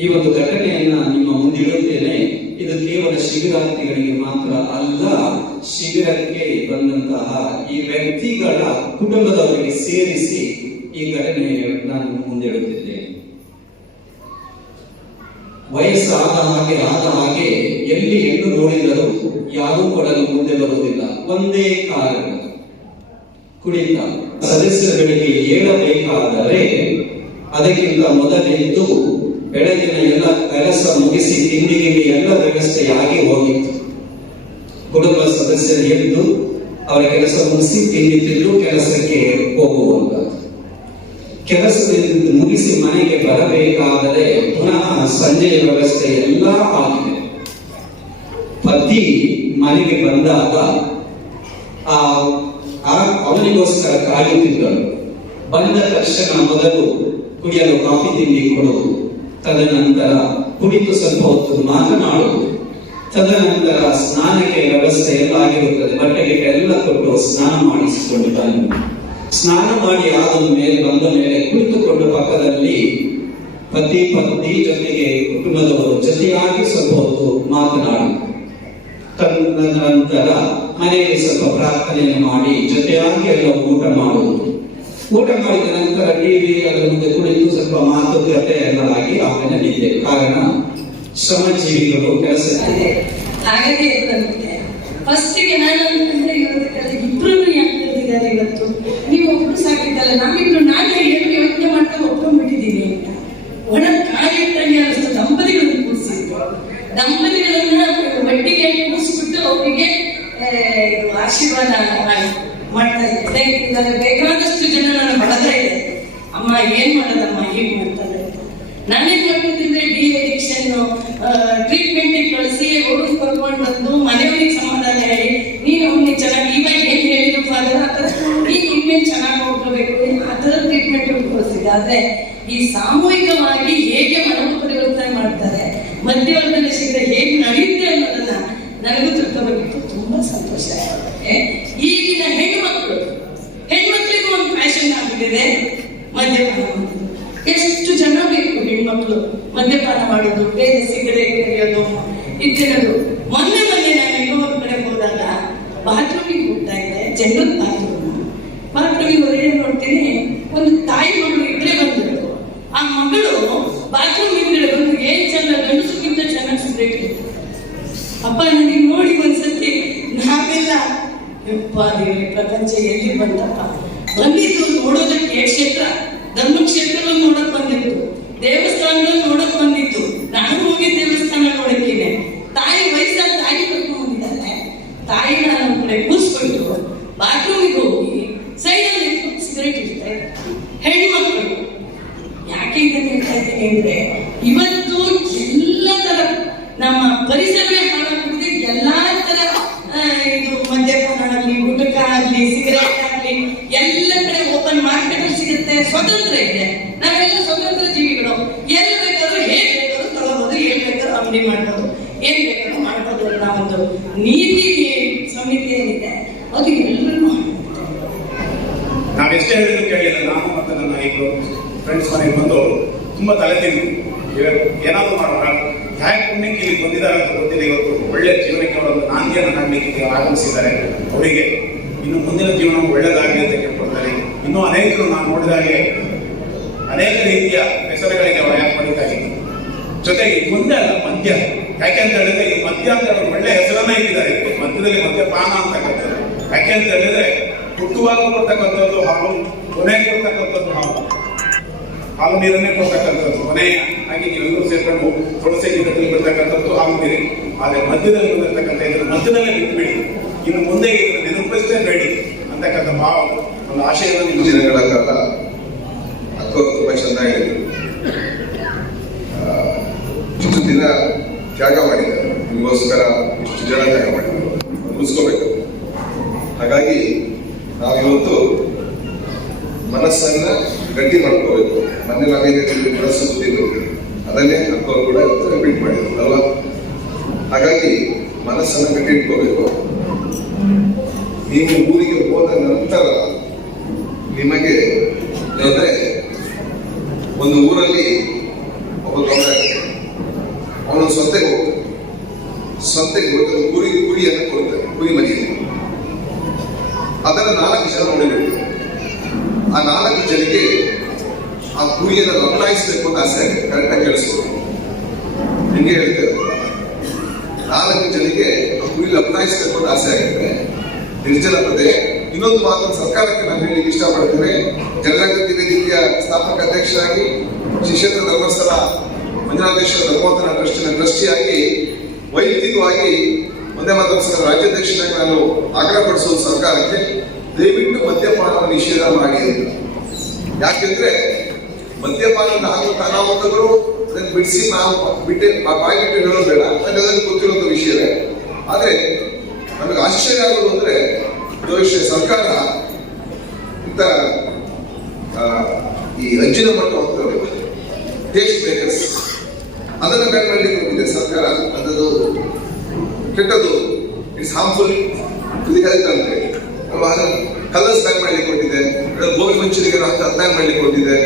ಈ ಒಂದು ಘಟನೆಯನ್ನ ನಿಮ್ಮ ಮುಂದಿಡುತ್ತೇನೆ. ಇದು ಕೇವಲ ಶಿಬಿರಾರ್ಥಿಗಳಿಗೆ ಮಾತ್ರ ಅಲ್ಲ, ಶಿಬಿರಕ್ಕೆ ಬಂದಂತಹ ಈ ವ್ಯಕ್ತಿಗಳ ಕುಟುಂಬದವರಿಗೆ ಸೇರಿಸಿ ಈ ಘಟನೆ ನಾನು ಮುಂದಿಡುತ್ತಿದ್ದೇನೆ. ವಯಸ್ಸಾದ ಹಾಗೆ ಎಲ್ಲಿ ಹೆಣ್ಣು ನೋಡಿದರೂ ಯಾರೂ ಕೊಡಲು ಮುಂದೆ ಬರುವುದಿಲ್ಲ. ಒಂದೇ ಕಾರಣ, ಕುಡಿತ. ಸದಸ್ಯರುಗಳಿಗೆ ಏಳಬೇಕಾದರೆ ಅದಕ್ಕಿಂತ ಮೊದಲೆದ್ದು ಬೆಳಗಿನ ಎಲ್ಲ ಕೆಲಸ ಮುಗಿಸಿ ತಿಂಡಿ ಎಲ್ಲ ವ್ಯವಸ್ಥೆಯಾಗಿ ಹೋಗಿತ್ತು. ಕುಟುಂಬ ಸದಸ್ಯರು ಎದ್ದು ಅವರ ಕೆಲಸ ಮುಗಿಸಿ ತಿಂಡಿ ತಿಂದು ಕೆಲಸಕ್ಕೆ ಹೋಗುವಂಥದ್ದು. ಕೆಲಸದಿಂದ ಮುಗಿಸಿ ಮನೆಗೆ ಬರಬೇಕಾದರೆ ಪುನಃ ಸಂಜೆಯ ವ್ಯವಸ್ಥೆ ಎಲ್ಲ ಆಗಿದೆ. ಪತಿ ಮನೆಗೆ ಬಂದಾಗ ಅವನಿಗೋಸ್ಕರ ಕಾಯುತ್ತಿದ್ದಳು. ಬಂದ ತಕ್ಷಣ ಮೊದಲು ಕುಡಿಯಲು ಕಾಫಿ ತಿಂಡಿ ಕೊಡುವುದು, ತದನಂತರ ಕುಡಿದು ಸ್ವಲ್ಪ ಹೊತ್ತು ಮಾತನಾಡುವುದು, ತದನಂತರ ಸ್ನಾನಕ್ಕೆ ವ್ಯವಸ್ಥೆ ಎಲ್ಲ ಆಗಿರುತ್ತದೆ. ಬಟ್ಟೆಗೆ ಎಲ್ಲ ಕೊಟ್ಟು ಸ್ನಾನ ಮಾಡಿಸಿಕೊಂಡು ಬಂದು ಸ್ನಾನ ಮಾಡಿ ಬಂದ ಮೇಲೆ ಕುಳಿತುಕೊಂಡು ಪಕ್ಕದಲ್ಲಿ ಪತಿ ಪತ್ನಿ ಜೊತೆಗೆ ಕುಟುಂಬದವರು ಜೊತೆಯಾಗಿ ಸ್ವಲ್ಪ ಹೊತ್ತು ಮಾತನಾಡಿ ತದನಂತರ ಮನೆಯಲ್ಲಿ ಸ್ವಲ್ಪ ಪ್ರಾರ್ಥನೆಯನ್ನು ಮಾಡಿ ಜೊತೆಯಾಗಿ ಎಲ್ಲ ಊಟ ಮಾಡುವುದು. ಊಟ ಮಾಡಿದ ನಂತರ ಟಿವಿ ಅದರ ಮುಂದೆ ಕುಳಿತು ಸ್ವಲ್ಪ ಮಾತುಕತೆ ಎಲ್ಲರಾಗಿ ಆಮೇಲೆ ನಿದ್ದೆ. ಕಾರಣ ಶ್ರಮಜೀವಿಗಳು ಕೆಲಸಕ್ಕೆ ಹಾಗಾಗಿ ಫಸ್ಟಿಗೆ ನಾನು ಇಬ್ರು ಯಾಕೆ ಕಲ್ತಿದ್ದಾರೆ ಇವತ್ತು. ನೀವು ಒಬ್ರು ಸಾಕಿದ್ದಲ್ಲ, ನಾವಿಬ್ರು ನಾನೇ ಏನು ಯೋಚನೆ ಮಾಡ್ತಾ ಒಪ್ಕೊಂಡ್ಬಿಟ್ಟಿದ್ದೀನಿ ಅಂತ. ಒಣ ಕಾರ್ಯಕ್ರಮ ದಂಪತಿಗಳನ್ನು ಕೂರಿಸಿದ್ರು. ದಂಪತಿಗಳನ್ನ ಒಟ್ಟಿಗೆ ಕೂರಿಸ್ಬಿಟ್ಟು ಅವರಿಗೆ ಆಶೀರ್ವಾದ ಮಾಡ್ತಾ ಇದ್ದಾರೆ. ಬೇಕಾದಷ್ಟು ಜನ ನನ್ನ ಬಳಗ ಇದೆ. ಅಮ್ಮ ಏನ್ ಮಾಡೋದಮ್ಮ ಹೀಗೆ ಮಾಡ್ತಾರೆ. ನನಗೆ ಗೊತ್ತಿದ್ರೆ ಡಿ ಅಡಿಕ್ಷನ್ ಟ್ರೀಟ್ಮೆಂಟ್ ಕಳಿಸಿ ಓಡಿಸ್ ಕರ್ಕೊಂಡು ಬಂದು ಮನೆಯವರಿಗೆ ಸಮಾಧಾನ ಹೇಳಿ ನೀನು ಅವ್ನಿಗೆ ಚೆನ್ನಾಗಿ ಇವಾಗ ಏನ್ ಹೇಳಿದ್ರು ಫಾದರ್ ಆ ಥರ ನೀನು ಇನ್ನೇನು ಚೆನ್ನಾಗಿ ನೋಡ್ಕೋಬೇಕು ಆ ಥರ ಟ್ರೀಟ್ಮೆಂಟ್ ಕಳಿಸಿದೆ. ಆದ್ರೆ ಈ ಸಾಮೂಹಿಕವಾಗಿ ಹೇಗೆ ಮನೋಪರಿವರ್ತನೆ ಮಾಡ್ತಾರೆ, ಮಧ್ಯವರ್ಗದ ಹೆಣ್ಮಕ್ಳು ಮದ್ಯಪಾನ ಮಾಡೋದು, ಬೇರೆ ಸಿಗರೇಟ್ ಎರಿಯೋದು ಇತ್ತಿರೋದು. ಮೊನ್ನೆ ನಾನು ಎಲ್ಲೋ ಒಂದ್ ಕಡೆ ಹೋದಾಗ ಬಾತ್ರೂಮಿಗೆ ಹೋಗ್ತಾ ಇದ್ದೆ, ಜನರಲ್ ಬಾತ್ರೂಮಿಗೆ ಹೊರಗೆ ನೋಡ್ತೀನಿ, ಒಂದು ತಾಯಿ ಮಗಳು ಇಬ್ಬರೇ ಬಂದ್ರು. ಆ ಮಗಳು ಬಾತ್ರೂಮ್ ಹಿಂದ್ಗಡೆ ಬಂದು ಏನ್ ಚೆನ್ನ ಗಂಡಸಕ್ಕಿಂತ ಚೆನ್ನಾಗಿ ಸಿಗರೇಟ್ ಇತ್ತು. ಅಪ್ಪ ನನಗೆ ನೋಡಿ ಒಂದ್ಸತಿ ನಾವೆಲ್ಲ ದೇವಿ ಪ್ರಪಂಚ ಎಲ್ಲಿ ಬಂದಪ್ಪ. ಬಂದಿದ್ದು ನೋಡೋದಕ್ಕೆ ಕ್ಷೇತ್ರ, ಧರ್ಮಕ್ಷೇತ್ರ ನೋಡಕ್ ಬಂದಿತ್ತು, ದೇವಸ್ಥಾನಗಳು ನೋಡಕ್ ಬಂದಿತ್ತು. ನಾನು ಹೋಗಿ ದೇವಸ್ಥಾನ ನೋಡಕ್ಕಿದೆ. ತಾಯಿ ವಯಸ್ಸಾದ ತಾಯಿ ಕರ್ಕೊಂಡು ಹೋಗಿದ್ದಾಳೆ. ತಾಯಿನ ನಮ್ಮ ಕಡೆ ಕೂರಿಸ್ಬಿಟ್ಟು ಬಾತ್ರೂಮಿಗೆ ಹೋಗಿ ಸೈಡಲ್ಲಿ ಸಿಗರೇಟ್ ಇರ್ತಾರೆ ಹೆಣ್ಮಕ್ಳು. ಯಾಕೆ ಇದನ್ನ ಹೇಳ್ತಾ ಇದ್ದೀನಿ ಅಂದ್ರೆ, ಇವತ್ತು ಎಲ್ಲ ತರ ನಮ್ಮ ಪರಿಸರವೇ ಹಾಳಾಗ್ಬಿಟ್ಟಿದೆ. ಎಲ್ಲಾ ತರ ಇದು ಮದ್ಯಪಾನ ಆಗ್ಲಿ, ಗುಟಕ ಆಗ್ಲಿ, ಸಿಗರೇಟ್ ಆಗ್ಲಿ, ಎಲ್ಲ ಕಡೆ ಓಪನ್ ಮಾರ್ಕೆಟ್ ಸಿಗುತ್ತೆ. ಸ್ವತಂತ್ರ ಇದೆ, ನಾವೆಲ್ಲ ಸ್ವತಂತ್ರ ಜೀವಿಗಳು. ಎಲ್ಲಿ ಬೇಕಾದ್ರೂ ಹೇಗ್ ಬೇಕಾದ್ರೂ ತಗೋಬಹುದು, ಏನ್ ಬೇಕಾದ್ರೂ ಅಂಗಡಿ ಮಾಡ್ಬೋದು, ಏನ್ ಬೇಕಾದ್ರೂ ಮಾಡ್ಬೋದು ಅನ್ನೋ ಒಂದು ನೀತಿ ಸಮಿತಿ ಏನಿದೆ ಅದು ಎಲ್ಲರೂ ನಾವೆಷ್ಟೇ ಹೇಳಿದ್ರು ಕೇಳಿಲ್ಲ. ನಾನು ಮತ್ತೆ ನನ್ನ ಇಬ್ಬರು ಫ್ರೆಂಡ್ಸ್ ಮನೆಗೆ ಬಂದು ತುಂಬಾ ತಲೆ ತಿಂದು ಏನಾದ್ರು ಮಾಡೋಣ, ಹ್ಯಾಕ್ ಪುಣ್ಯಕ್ಕೆ ಇಲ್ಲಿ ಬಂದಿದ್ದಾರೆ ಅಂತ ಗೊತ್ತಿಲ್ಲ. ಇವತ್ತು ಒಳ್ಳೆ ಜೀವನಕ್ಕೆ ಅವರೊಂದು ನಾಂದಿಯನ್ನು ಹಾಕ್ಲಿಕ್ಕೆ ಆಗಮಿಸಿದ್ದಾರೆ. ಅವರಿಗೆ ಇನ್ನು ಮುಂದಿನ ಜೀವನ ಒಳ್ಳೆದಾಗಲಿ ಅಂತ ಕೇಳ್ಕೊಳ್ತಾರೆ. ಇನ್ನೂ ಅನೇಕರು ನಾನು ನೋಡಿದಾಗೆ ಅನೇಕ ರೀತಿಯ ಹೆಸರುಗಳಿಗೆ ವಯ ಪಡಿತಾರೆ. ಜೊತೆಗೆ ಮುಂದೆ ಅಲ್ಲ ಮದ್ಯ, ಯಾಕೆ ಅಂತ ಹೇಳಿದ್ರೆ ಈ ಮದ್ಯ ಅಂತ ಹೇಳಿ ಒಳ್ಳೆ ಹೆಸರನ್ನ ಇಟ್ಟಿದ್ದಾರೆ. ಮಧ್ಯದಲ್ಲಿ ಮದ್ಯಪಾನ ಅಂತಕ್ಕಂಥದ್ದು ಯಾಕೆ ಅಂತ ಹೇಳಿದ್ರೆ ಹುಟ್ಟುವಾಗ ಕೊಡ್ತಕ್ಕಂಥದ್ದು ಹಾಲು, ಕೊನೆಗೆ ಕೊಡ್ತಕ್ಕಂಥದ್ದು ಹಾಲು ನೀರನ್ನೇ ಕೊಡ್ತಕ್ಕಂಥದ್ದು. ಕೊನೆ ಹಾಗೆ ನೀವೆಲ್ಲರೂ ಸೇರ್ಕೊಂಡು ತುಳಸಿ ಗಿಡದಲ್ಲಿ ಬಿಡ್ತಕ್ಕಂಥದ್ದು ಹಾಲು ನೀರು. ಆದ್ರೆ ಮಧ್ಯದಲ್ಲಿ ಬಂದಿರ್ತಕ್ಕಂಥ ಇದ್ರ ಮಧ್ಯದಲ್ಲೇ ಬಿಟ್ಬಿಡಿ, ಇನ್ನು ಮುಂದೆ ಇದನ್ನು ನೆನಪಿಸಲೇ ಬೇಡಿ ಅಂತಕ್ಕಂಥ ಭಾವ ಒಂದು ಆಶಯವನ್ನು ದಿನಗಳ ಕಾಲ ಅಕ್ಕವರು ತುಂಬಾ ಚೆನ್ನಾಗಿದ್ರು. ಇಷ್ಟು ದಿನ ತ್ಯಾಗ ಮಾಡಿದ್ದಾರೆ, ನಿಮಗೋಸ್ಕರ ಇಷ್ಟು ಜನ ತ್ಯಾಗ ಮಾಡಿದ್ದಾರೆ, ಉಳಿಸ್ಕೋಬೇಕು. ಹಾಗಾಗಿ ನಾವಿವತ್ತು ಮನಸ್ಸನ್ನ ಗಟ್ಟಿ ಮಾಡ್ಕೋಬೇಕು. ಮೊನ್ನೆ ನಾವೇನಿದ್ರು ಮನಸ್ಸು ಗೊತ್ತಿದ್ರು, ಅದನ್ನೇ ಅಕ್ಕವರು ಕೂಡ ರಿಪೀಟ್ ಮಾಡಿದ್ರು ಅಲ್ವಾ. ಹಾಗಾಗಿ ಮನಸ್ಸನ್ನ ಗಟ್ಟಿ ಇಟ್ಕೋಬೇಕು. ನೀವು ಊರಿಗೆ ಹೋದ ನಂತರ ನಿಮಗೆ ಅಂದ್ರೆ ಒಂದು ಊರಲ್ಲಿ ಒಬ್ಬ ಅವನು ಸ್ವಂತೆಗೆ ಹೋಗ್ತಾನೆ. ಸ್ವಂತೆಗೆ ಹೋಗಿ ಊರಿಗೆ ಕುರಿಯನ್ನು ಕೊಡ್ತಾನೆ, ಕುರಿ ಮನೆಯಲ್ಲಿ. ಅದನ್ನ 4 ಜನ ನೋಡಿಬಿಡ್ತಾರೆ. ಆ 4 ಜನಕ್ಕೆ ಆ ಕುರಿಯನ್ನು ಲಪಟಾಯಿಸಬೇಕು ಅಂತ ಆಸೆ ಆಗುತ್ತೆ. ಕರೆಕ್ಟಾಗಿ ಕೇಳಿಸ್ಬೋದು, ಹಿಂಗೆ ಹೇಳ್ತಾರೆ. 4 ಜನಕ್ಕೆ ಆ ಕುರಿ ಲಪಟಾಯಿಸಬೇಕು ಅಂತ ಆಸೆ ಆಗುತ್ತೆ. ನಿರ್ಜನಪದೆ. ಇನ್ನೊಂದು ಮಾತು ಸರ್ಕಾರಕ್ಕೆ ನಾನು ಹೇಳಲಿಕ್ಕೆ ಇಷ್ಟಪಡ್ತೇನೆ. ಜನಜಾಗೃತಿ ವೇದಿಕೆಯ ಸ್ಥಾಪಕ ಅಧ್ಯಕ್ಷರಾಗಿ, ಶ್ರೀಕ್ಷೇತ್ರ ಧರ್ಮಸ್ಥಳ ಮಂಜುನಾಥೇಶ್ವರ ಧರ್ಮೋತ್ಥಾನ ಟ್ರಸ್ಟಿನ ಟ್ರಸ್ಟಿಯಾಗಿ, ವೈಯಕ್ತಿಕವಾಗಿ ಒಂದೇ ಮಾತೃ ರಾಜ್ಯಾಧ್ಯಕ್ಷರಾಗಿ ನಾನು ಆಗ್ರಹಪಡಿಸುವುದು ಸರ್ಕಾರಕ್ಕೆ, ದಯವಿಟ್ಟು ಮದ್ಯಪಾನವನ್ನು ನಿಷೇಧ ಮಾಡಿ ಅಂತ. ಯಾಕೆಂದ್ರೆ ಮದ್ಯಪಾನದ ಆಗುವ ಅನಾಹುತಗಳು ಅದನ್ನು ಬಿಡಿಸಿ ನಾವು ಬಾಯಿ ಬಿಟ್ಟು ಹೇಳೋದು ಬೇಡ, ನನಗೆ ಗೊತ್ತಿರೋದು ವಿಷಯವೇ. ಆದ್ರೆ ನಮಗೆ ಆಶ್ಚರ್ಯ ಆಗೋದು ಅಂದ್ರೆ ಸರ್ಕಾರ ಇಂಥ ಈ ಅಜ್ಜಿನ ಮಟ್ಟ ಹೋಗ್ತವೆ ಟೇಸ್ಟ್ ಮೇಕರ್ಸ್ ಅದನ್ನು ಬ್ಯಾನ್ ಮಾಡಲಿಕ್ಕೆ ಹೋಗಿದೆ ಸರ್ಕಾರ. ಅದದು ಕೆಟ್ಟದ್ದು, it's harmful to the health ಅಂತ ಹೇಳಿ ಕಲರ್ಸ್ ಬ್ಯಾನ್ ಮಾಡ್ಲಿಕ್ಕೆ ಕೊಟ್ಟಿದೆ, ಗೋಬಿ ಮಂಚೂರಿಗೆ ಬ್ಯಾನ್ ಮಾಡ್ಲಿಕ್ಕೆ ಕೊಟ್ಟಿದೆ.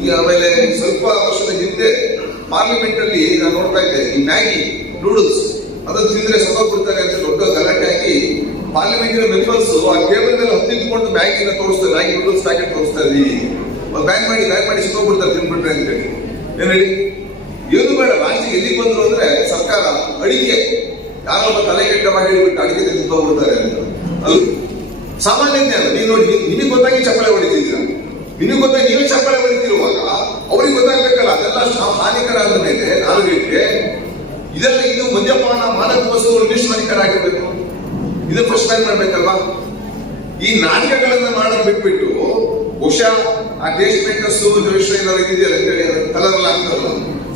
ಈಗ ಆಮೇಲೆ ಸ್ವಲ್ಪ ವರ್ಷದ ಹಿಂದೆ ಪಾರ್ಲಿಮೆಂಟ್ ಅಲ್ಲಿ ನಾನು ನೋಡ್ತಾ ಇದ್ದೆ, ಈ ಮ್ಯಾಗಿ ನೂಡಲ್ಸ್ ಅದನ್ನು ತಿಂದ್ರೆ ಸತ್ತೋಗ್ಬಿಡ್ತಾರೆ ಅಂತ ದೊಡ್ಡ ಗಲಾಟೆ ಹಾಕಿ ಪಾರ್ಲಿಮೆಂಟಿನ ಮೆಂಬರ್ಸ್ ಆ ಟೇಬಲ್ ಮೇಲೆ ಹತ್ತಿದ್ದುಕೊಂಡು ಮ್ಯಾಗಿನ ತೋರಿಸ್ತಾರೆ, ಮ್ಯಾಗಿ ನೂಡಲ್ಸ್ ಪ್ಯಾಕೆಟ್ ತೋರಿಸ್ತಾ ಇದೀವಿ, ಬ್ಯಾನ್ ಮಾಡಿ ಸತ್ತೋಗ್ಬಿಡ್ತಾರೆ ತಿನ್ಬಿಟ್ರೆ ಅಂತ ಹೇಳಿ. ಏನ್ ಹೇಳಿ, ಏನು ಬೇಡ. ಲಾಸ್ಟಿಗೆ ಎಲ್ಲಿಗೆ ಬಂದ್ರು ಅಂದ್ರೆ ಸರ್ಕಾರ ಅಡಿಕೆ ಯಾರೊಬ್ಬ ತಲೆ ಕೆಟ್ಟ ಮಾಡಿ ಹೇಳ್ಬಿಟ್ಟು ಅಡಿಕೆ ತಿಂದುಕೊಂಡ್ಬಿಡ್ತಾರೆ ಅಂತ. ಅದು ಸಾಮಾನ್ಯ ಜ್ಞಾನ. ನೀವು ನೋಡಿ, ನಿಮಗೆ ಗೊತ್ತಾಗಿ ಚಪ್ಪಳೆ ಹೊಡಿತಿದ್ದೀರ, ನಿಮಗೆ ಗೊತ್ತಾಗಿ ನೀವೇ ಚಪ್ಪಳೆ ಹೊಡಿತಿರುವಾಗ ಅವ್ರಿಗೆ ಗೊತ್ತಾಗ್ಬೇಕಲ್ಲ ಅದೆಲ್ಲ ಹಾನಿಕರ ಆದ ಮೇಲೆ ಆರೋಗ್ಯಕ್ಕೆ. ಇದೆಲ್ಲ ಇದು ಮದ್ಯಪಾನ ಮಾದಕ ವಸ್ತುಗಳು ಎಷ್ಟು ಹಾನಿಕರ ಆಗಿರ್ಬೇಕು, ಇದು ಫಸ್ಟ್ ಬ್ಯಾನ್ ಮಾಡ್ಬೇಕಲ್ವಾ. ಈ ನಾಟಕಗಳನ್ನ ಮಾಡೋದು ಬಿಟ್ಬಿಟ್ಟು ಬಹುಶಃ ಆ ಟೇಸ್ಟ್ ಮೇಕರ್ಸ್ ಏನಾದ್ರು ಇದೆಯಲ್ಲ ಕಲರ್ ಆಗ್ತಾರಲ್ಲ,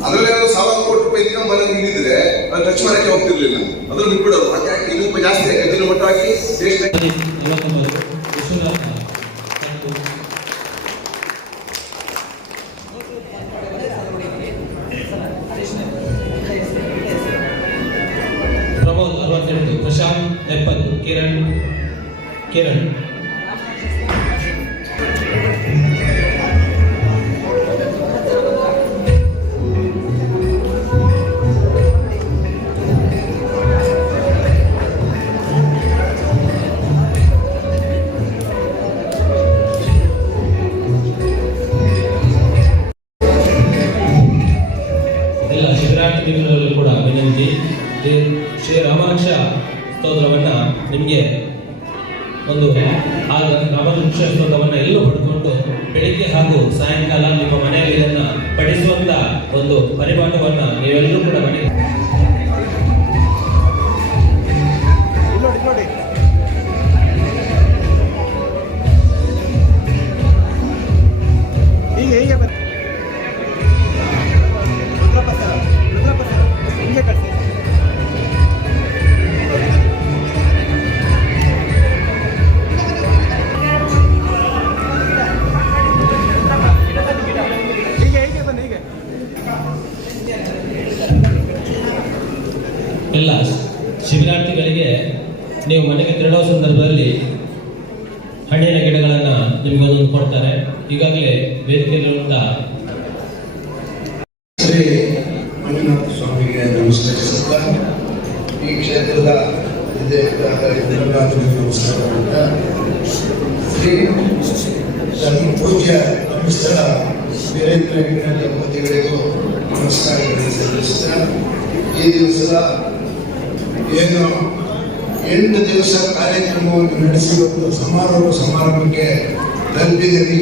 ಅದ್ರಲ್ಲಿ ಏನಾದ್ರು 1000 ಕೋಟಿ ರೂಪಾಯಿ ಇನ್ಕಮ್ ಬರೋದು ಇದ್ದಿದ್ರೆ ಅದು ಟಚ್ ಮಾಡಕ್ಕೆ ಹೋಗ್ತಿರ್ಲಿಲ್ಲ. ಅದನ್ನು ಬಿಟ್ಬಿಡೋರು. ಹಾಗಾಗಿ ಇನ್ನೂ ಜಾಸ್ತಿ ಗದ್ದಿನ ಮಟ್ಟವಾಗಿ ಟೇಸ್ಟ್ ಪ್ರಮೋದ್ 62, ಪ್ರಶಾಂತ್ 70, ಕಿರಣ್ ಎಲ್ಲ ಶಿಬಿರಾರ್ಥಿ ಮಿತ್ರರಲ್ಲೂ ಕೂಡ ವಿನಂತಿ, ಶ್ರೀ ರಾಮರಕ್ಷ ಸ್ತೋತ್ರವನ್ನು ನಿಮಗೆ ಒಂದು ಆ ರಾಮರಕ್ಷ ಸ್ತೋತ್ರವನ್ನು ಎಲ್ಲೂ ಪಡ್ಕೊಂಡು ಬೆಳಿಗ್ಗೆ ಹಾಗೂ ಸಾಯಂಕಾಲ ನಿಮ್ಮ ಮನೆಯಲ್ಲಿ ಇದನ್ನು ಪಠಿಸುವಂತ ಒಂದು ಪರಿಪಾಠವನ್ನು ನೀವೆಲ್ಲರೂ ಕೂಡ ಮನೆ ಎಲ್ಲ ಶಿಬಿರಾರ್ಥಿಗಳಿಗೆ ನೀವು ಮನೆಗೆ ತೆರಳುವ ಸಂದರ್ಭದಲ್ಲಿ ಹಣ್ಣಿನ ಗಿಡಗಳನ್ನು ನಿಮಗೊಂದೊಂದು ಕೊಡ್ತಾರೆ. ಈಗಾಗಲೇ ವೇದಿಕೆಯಲ್ಲಿರುವಂಥ ಶ್ರೀ ಮಂಜುನಾಥ ಸ್ವಾಮಿಗೆ ನಮಸ್ಕರಿಸುತ್ತಾ ಈ ಕ್ಷೇತ್ರದ ನಮಸ್ಕಾರ ಮಾಡ್ತಾ ಶ್ರೀ ಧರ್ಮ ಪೂಜ್ಯ ಧರ್ಮಸ್ಥಳ ವೀರೇಂದ್ರ ಹೆಗ್ಗಡೆ ದಂಪತಿಗಳಿಗೂ ನಮಸ್ಕಾರಗಳನ್ನು ಸಲ್ಲಿಸುತ್ತಾ ಈ ದಿವಸದ ಏನು 8 ದಿವಸ ಕಾರ್ಯಕ್ರಮವನ್ನು ನಡೆಸಿ ಸಮಾರಂಭಕ್ಕೆ ತಲುಪಿದ್ದೀರಿ.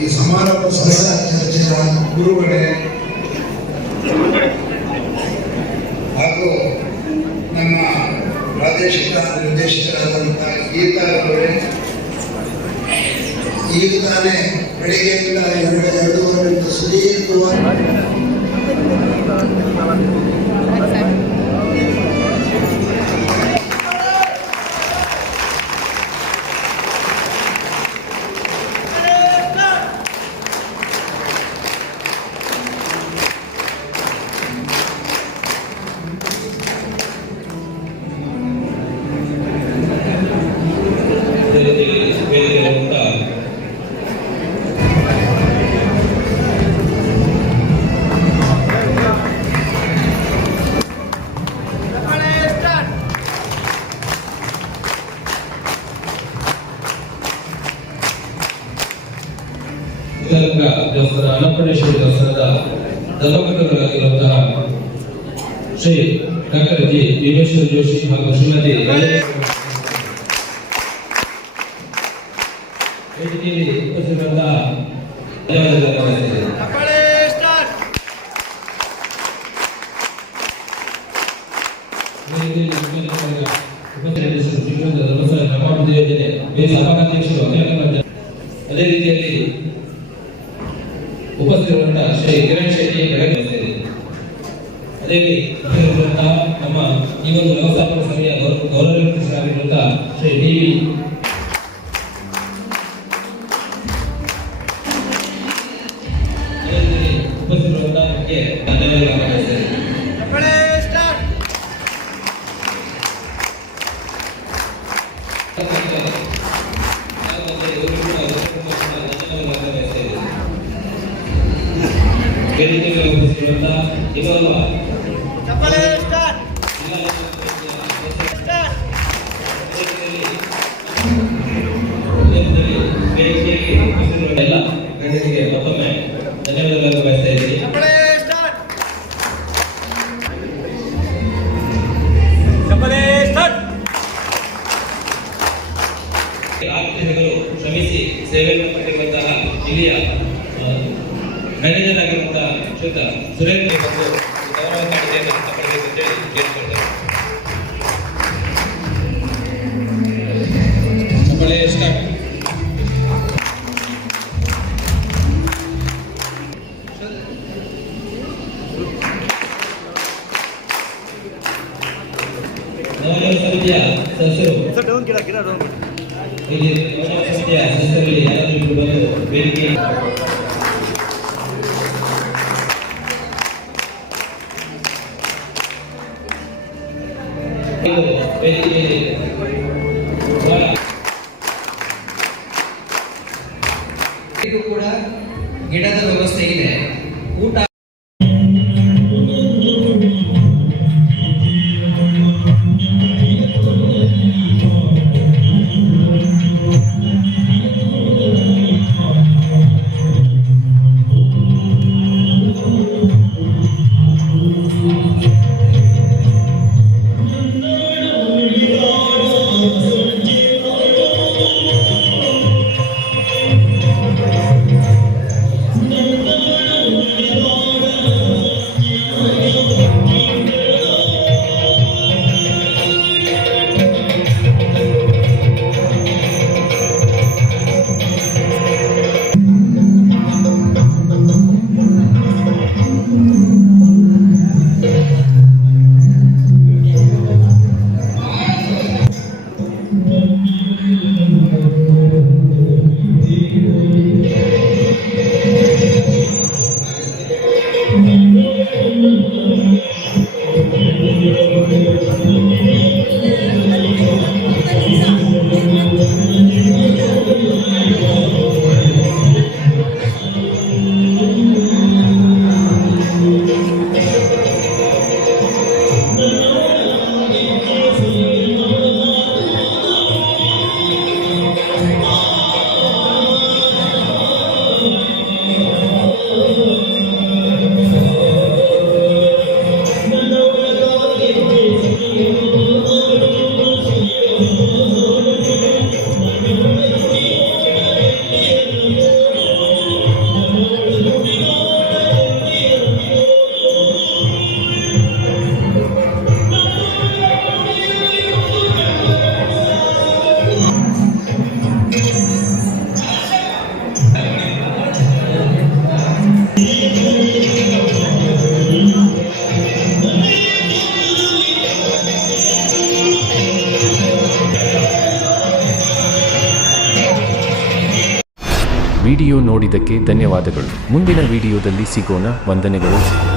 ಈ ಸಮಾರಂಭ ಚರ್ಚೆಯ ಗುರುಗಳೇ ಹಾಗೂ ನಮ್ಮ ಪ್ರಾದೇಶಿಕ ನಿರ್ದೇಶಕರಾದಂತಹ ಗೀತಾರವರೇ ಈಗ ತಾನೇ ಬೆಳಿಗ್ಗೆಯಿಂದ 2-2:30 ಸುದೀರ್ಘವಾಗಿ ದೇವಸ್ಥಾನ ಅನ್ನಪೂರ್ಣೇಶ್ವರಿ ದೇವಸ್ಥಾನದ ಧರ್ಮಕರ್ತರಾಗಿರುವಂತಹ ಶ್ರೀ ಡಾಕ್ಟರ್ ಜಿ ಭೀಮೇಶ್ವರ ಜೋಶಿ ಹಾಗೂ ಶ್ರೀಮತಿ ವೇದಿಕೆಯಲ್ಲಿ ಉಪಸ್ಥಿತರಾದ ಅದೇ ರೀತಿಯಲ್ಲಿ ಉಪಸ್ಥಿತರುವಂತಹ ಶ್ರೀ ಕಿರಣ್ ಶೆಟ್ಟಿ ಬೆಳಗ್ಗೆ ಅದೇ ಉಪಸ್ಥಿತರುವಂತಹ ನಮ್ಮ ಈ ಒಂದು ವ್ಯವಸ್ಥಾಪಕ ಸಭೆಯ ಗೌರವಾಧ್ಯಕ್ಷರಾಗಿರುವಂತಹ ಶ್ರೀ ಡಿ.ವಿ. ಉಪಸ್ಥಿತರುವಂತಹ ಧನ್ಯವಾದಗಳು. ವೇದಿಕೆಯಲ್ಲಿ ಉಪಸ್ಥಿತರಿರುವಂತಹ ಇವೆಲ್ಲ ಎಲ್ಲ ಗಣ್ಯರಿಗೆ ಮತ್ತೊಮ್ಮೆ ಧನ್ಯವಾದಗಳನ್ನು ಬಯಸ್ತಾ ಇದ್ದೀನಿ. ಶ್ರಮಿಸಿ ಸೇವೆಯನ್ನು ಪಡೆದಿರುವಂತಹ ಇಲ್ಲಿಯ ಮ್ಯಾನೇಜರ್ ಆಗಿರುವಂತಹ ಶ್ರೀಯುತ ಸುರೇಂದ್ರ ಗೌರವ ಕಾಣಿಕೆಯನ್ನು ಪಡೆದಿದ್ದೇವೆ ಕೇಳಿಕೊಳ್ತೇವೆ. ನವೋದಯ ಸಮಿತಿಯ ಸದಸ್ಯರು ಇಲ್ಲಿ ನವೋದಯ ಸಮಿತಿಯ ಸದಸ್ಯರಲ್ಲಿ ಯಾರಾದರೂ ಬಂದು ವೇದಿಕೆ ಕೂಡ ಗಿಡದ ವ್ಯವಸ್ಥೆ ಇದೆ. ಊಟ ವಿಡಿಯೋ ನೋಡಿದ್ದಕ್ಕೆ ಧನ್ಯವಾದಗಳು. ಮುಂದಿನ ವಿಡಿಯೋದಲ್ಲಿ ಸಿಗೋಣ. ವಂದನೆಗಳು.